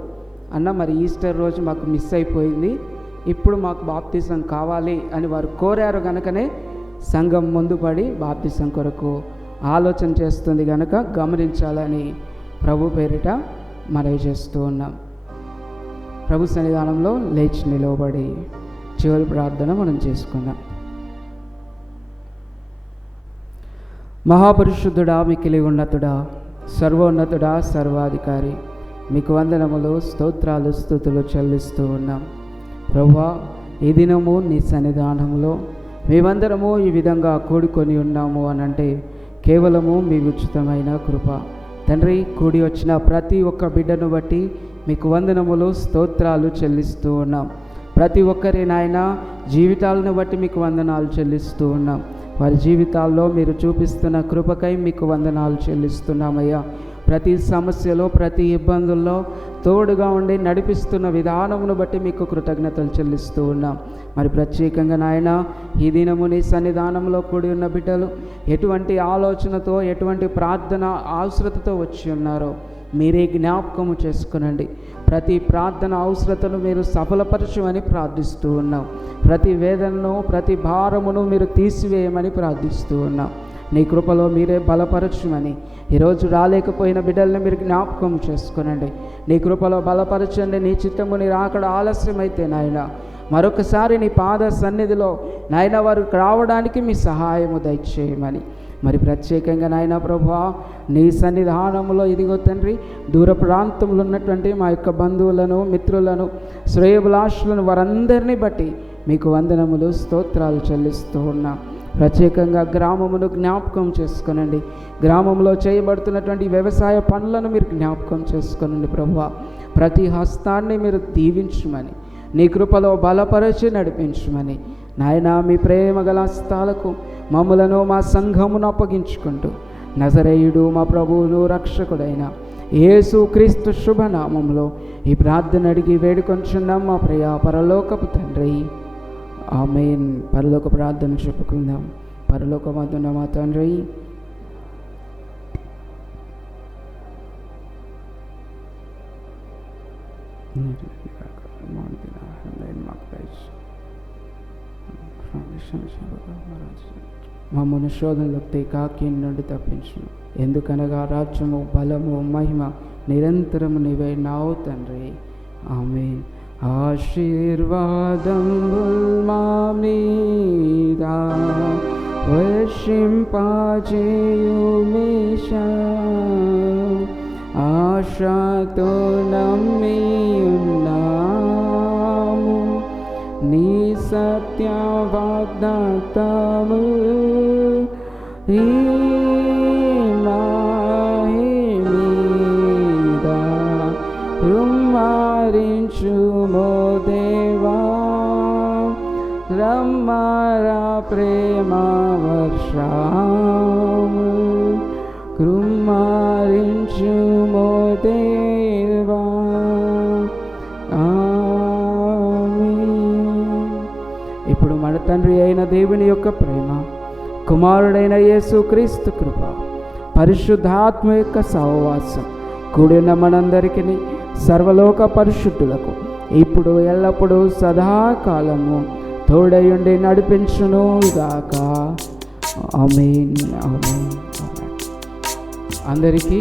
అన్న మరి ఈస్టర్ రోజు మాకు మిస్ అయిపోయింది, ఇప్పుడు మాకు బాప్తిజం కావాలి అని వారు కోరారు కనుకనే సంఘం ముందు పడి బాప్తిజం కొరకు ఆలోచన చేస్తుంది కనుక గమనించాలని ప్రభు పేరిట మనవి చేస్తూ ఉన్నాం. ప్రభు సన్నిధానంలో లేచి నిలవబడి చివరి ప్రార్థన మనం చేసుకుందాం. మహాపరిశుద్ధుడా, మిక్కిలి ఉన్నతుడా, సర్వోన్నతుడా, సర్వాధికారి, మీకు వందనములు, స్తోత్రాలు, స్తుతులు చెల్లిస్తూ ఉన్నాం. ప్రభువా, ఈ దినము నీ సన్నిధానంలో మేమందరము ఈ విధంగా కూడుకొని ఉన్నాము అనంటే కేవలము మీ ఉచితమైన కృప. తండ్రి, కూడి వచ్చిన ప్రతి ఒక్క బిడ్డను బట్టి మీకు వందనములు, స్తోత్రాలు చెల్లిస్తూ ఉన్నాం. ప్రతి ఒక్కరి నాయన జీవితాలను బట్టి మీకు వందనాలు చెల్లిస్తూ ఉన్నాం. వారి జీవితాల్లో మీరు చూపిస్తున్న కృపకై మీకు వందనాలు చెల్లిస్తున్నామయ్యా. ప్రతి సమస్యలో, ప్రతి ఇబ్బందుల్లో తోడుగా ఉండి నడిపిస్తున్న విధానమును బట్టి మీకు కృతజ్ఞతలు చెల్లిస్తూ ఉన్నాం. మరి ప్రత్యేకంగా నాయన ఈ దినము నీ సన్నిధానంలో కూడి ఉన్న బిడ్డలు ఎటువంటి ఆలోచనతో, ఎటువంటి ప్రార్థన అవసరతతో వచ్చి ఉన్నారో మీరే జ్ఞాపకము చేసుకునండి. ప్రతి ప్రార్థన అవసరతను మీరు సఫలపరచమని ప్రార్థిస్తూ ఉన్నాం. ప్రతి వేదనను, ప్రతి భారమును మీరు తీసివేయమని ప్రార్థిస్తూ ఉన్నాం. నీ కృపలో మీరే బలపరచమని, ఈరోజు రాలేకపోయిన బిడ్డల్ని మీరు జ్ఞాపకం చేసుకునండి. నీ కృపలో బలపరచండి. నీ చిత్తము నీ రాకడ ఆలస్యమైతే నాయన మరొకసారి నీ పాద సన్నిధిలో నాయన వారు రావడానికి మీ సహాయము దయచేయమని, మరి ప్రత్యేకంగా నాయన ప్రభువా నీ సన్నిధానంలో ఇదిగో తండ్రి దూర ప్రాంతంలో ఉన్నటువంటి మా యొక్క బంధువులను, మిత్రులను, శ్రేయోభిలాషులను వారందరినీ బట్టి మీకు వందనములు, స్తోత్రాలు చెల్లిస్తూ ఉన్నాం. ప్రత్యేకంగా గ్రామమును జ్ఞాపకం చేసుకునండి. గ్రామంలో చేయబడుతున్నటువంటి వ్యవసాయ పనులను మీరు జ్ఞాపకం చేసుకునండి ప్రభువా. ప్రతి హస్తాన్ని మీరు దీవించమని, నీ కృపలో బలపరచి నడిపించమని నాయన మీ ప్రేమ గల హస్తాలకు మమ్ములను, మా సంఘమును అప్పగించుకుంటూ నజరేయుడు మా ప్రభువును రక్షకుడైన యేసు క్రీస్తు శుభనామంలో ఈ ప్రార్థన అడిగి వేడుకొంచున్నాం మా ప్రియ పరలోకపు తండ్రి, ఆమేన్. పరలోక ప్రార్థన చెప్పుకుందాం. పరలోకమందున్న మా తండ్రి, మమ్మల్ని శోధనలోకి తేకాకి నుండి తప్పించును. ఎందుకనగా రాజ్యము, బలము, మహిమ నిరంతరము నీవే నావు తండ్రి, ఆమేన్. ఆశీర్వాదముల్ మా మీద వర్షింపజేయుమీశా, ఆశతో నమ్మి ఉన్నాము నీ సత్య వాగ్దానము, ఈ మాహి మీద రుమ్మారించుమో దేవా, రమ్మరా ప్రేమ వర్షము, కృమ్మారించుమో దేవా, ఆమేన్. ఇప్పుడు మన తండ్రి అయిన దేవుని యొక్క ప్రేమ, కుమారుడైన యేసు క్రీస్తు కృప, పరిశుద్ధాత్మ యొక్క సహవాసం కూడిన మనందరికీ సర్వలోక పరిశుద్ధులకు ఇప్పుడు ఎల్లప్పుడూ సదాకాలము తోడయుండి నడిపించును గాక. ఆమేన్, ఆమేన్. అందరికీ